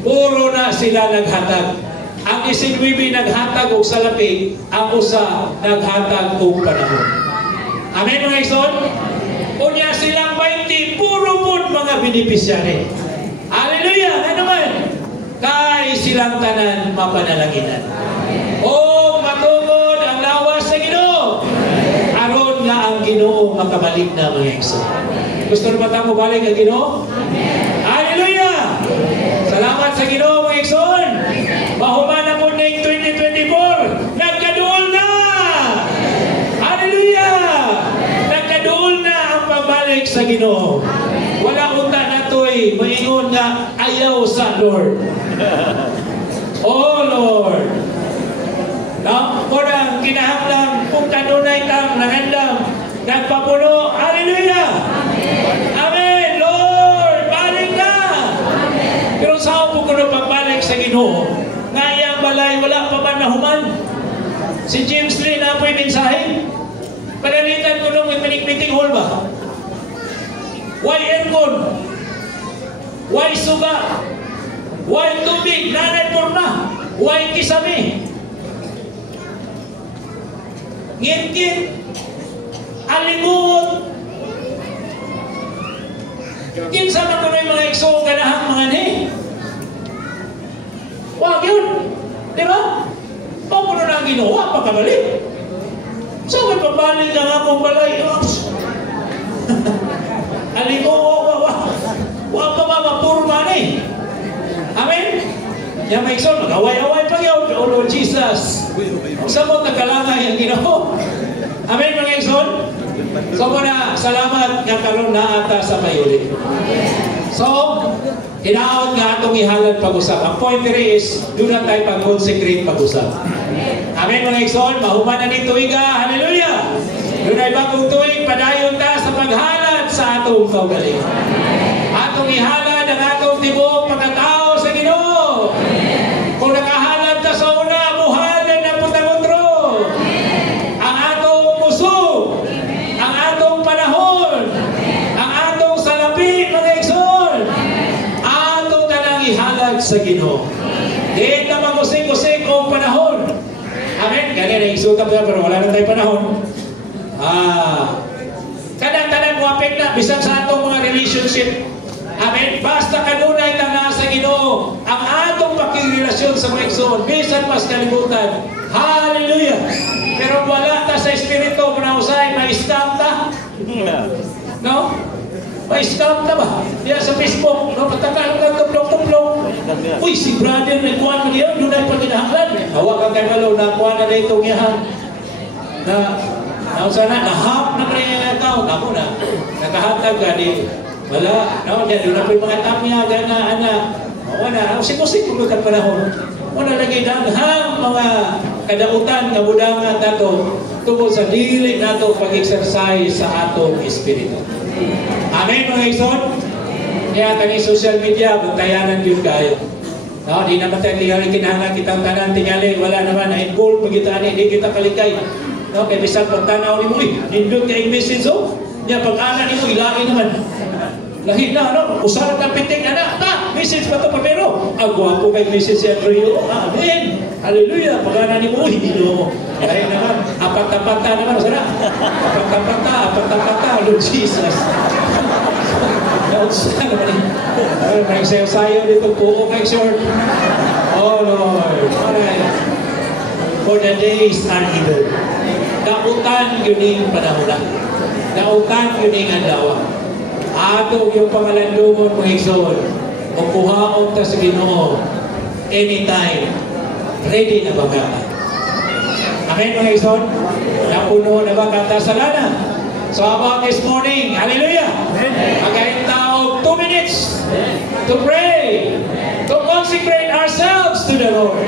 Puro na sila naghatag. Ang 19 naghatag og salapi, ang usa naghatag og panahon. Amen mga igsoon? Unya silang 20, puro po mga beneficiary. Hallelujah! Ano naman? Kay silang tanan mapanalaginan. O matugod ang lawas sa Ginoo. Aron nga ang Ginoo makabalik na mga igsoon. Gusto na ba mo balik ang Ginoo? Hallelujah! Salamat sa Ginoo mga igsoon. Mahuman na po na yung 2024. Nagkaduol na! Hallelujah! Nagkaduol na ang pabalik sa Ginoo. Wala unta na to'y maingon nga ayaw sa Lord. Oh Lord! Kurang kinahanglang kung kanunay tang nangandam, nagpapuno. Hallelujah! Amen! Lord! Balik na! Pero saan po ko na pagbalik sa Ginoo? Nga iyang balay, wala pa man nahuman. Si James Lee na po'y mensahe. Panalitan ko nung meeting hall ba? Why aircon? Why suga? Why tubig? Nanay porma? Why kisame? Ngit-ngit? Alimut? Kinsa na ko na yung mga igsoong ganahang mga ni? Wag yun. Di ba? Pag mo na ang ginawa, pagkabalik. So, may pabalik na nga kong balay. Aliko, wag pa mapurma ni. Amen? Yung may igsoon, mag-away-away pa yun. Oh Lord Jesus. Sa mo nagkalangay ang Ginoo. Amen mga igsoon? So muna, salamat nga karon na ata sa mayuli. So, hinaon nga itong ihalad pag-usap. Ang point here is, doon na tayo pag-consecrate pag-usap. Amen mga igsoon, mahuman na ni tuiga. Hallelujah! Doon ay bagong tuig, padayon ta sa paghalad sa atong kaugalingon. Atong ihalad ang atong tibuok pagkatao sa Ginoo. Kung nakahalad ta sa una, muhalad na putangotro. Ang atong puso, ang atong panahon, ang atong salapi, mga igsoon, atong tanang ihalad sa Ginoo. Di na magusik-usik o panahon. Amen? Ganyan na igsuta pa pero wala na tayo panahon. Kadang-kadang muapek na, bisan sa atong mga relationship. Amen? Basta kanunay ta na sa Ginoo ang atong pakigrelasyon sa mga igsoon, bisan mas kalibutan. Hallelujah! Pero wala ta sa Espiritu, manausay, ma-scam ta. No? Ma-scam ta ba? Diya sa Facebook, no? Patakal ka tuplong-tuplong. Uy, si brother may kuha na niya, doon ay paginahanglan. Hawak ang kay Malo, nakuha na na itong yahan. Na sana nahap na kaya tao kamo na nakahatag gani wala no diyan doon na po yung mga tamya gana ana wala usik-usik ko ka panahon wala lagi daghang mga kadautan nga budangan nato tungod sa dili nato pag-exercise sa atong espiritu. Amen mga igsoon. Kaya tani social media buntayanan gyud kayo. No, di naman tayo kinahanglan kitang tanan tingali wala naman na involve pagita ani di kita kalikay. No, kaya bisan pagtanaw ni mo, nindot ka yung message, niya pag-ana ni mo, ilahi naman. Lahi na, no? Usarap ng pitik, anak, message pa ito, pero, agwapo kay message yan, Rio. Amen. Hallelujah. Pag-ana ni mo, hindi mo. Kaya naman, apat-apata naman, sana. Apat-apata, Lord Jesus. No? unsa naman eh. May sayo-sayo dito po kay short. Oh Lord. Alright. For the days are evil. Nautan yun yung panahon na. Nautan yun yung adlaw. Ato yung pangalandungon mo Igsoon. O kuhaon ta sa Ginoo. Anytime. Ready na ba ka? Amen mga Igsoon? Napuno na ba kata sa lana? So about this morning, hallelujah! Magaling tao 2 minutes to pray, to consecrate ourselves to the Lord.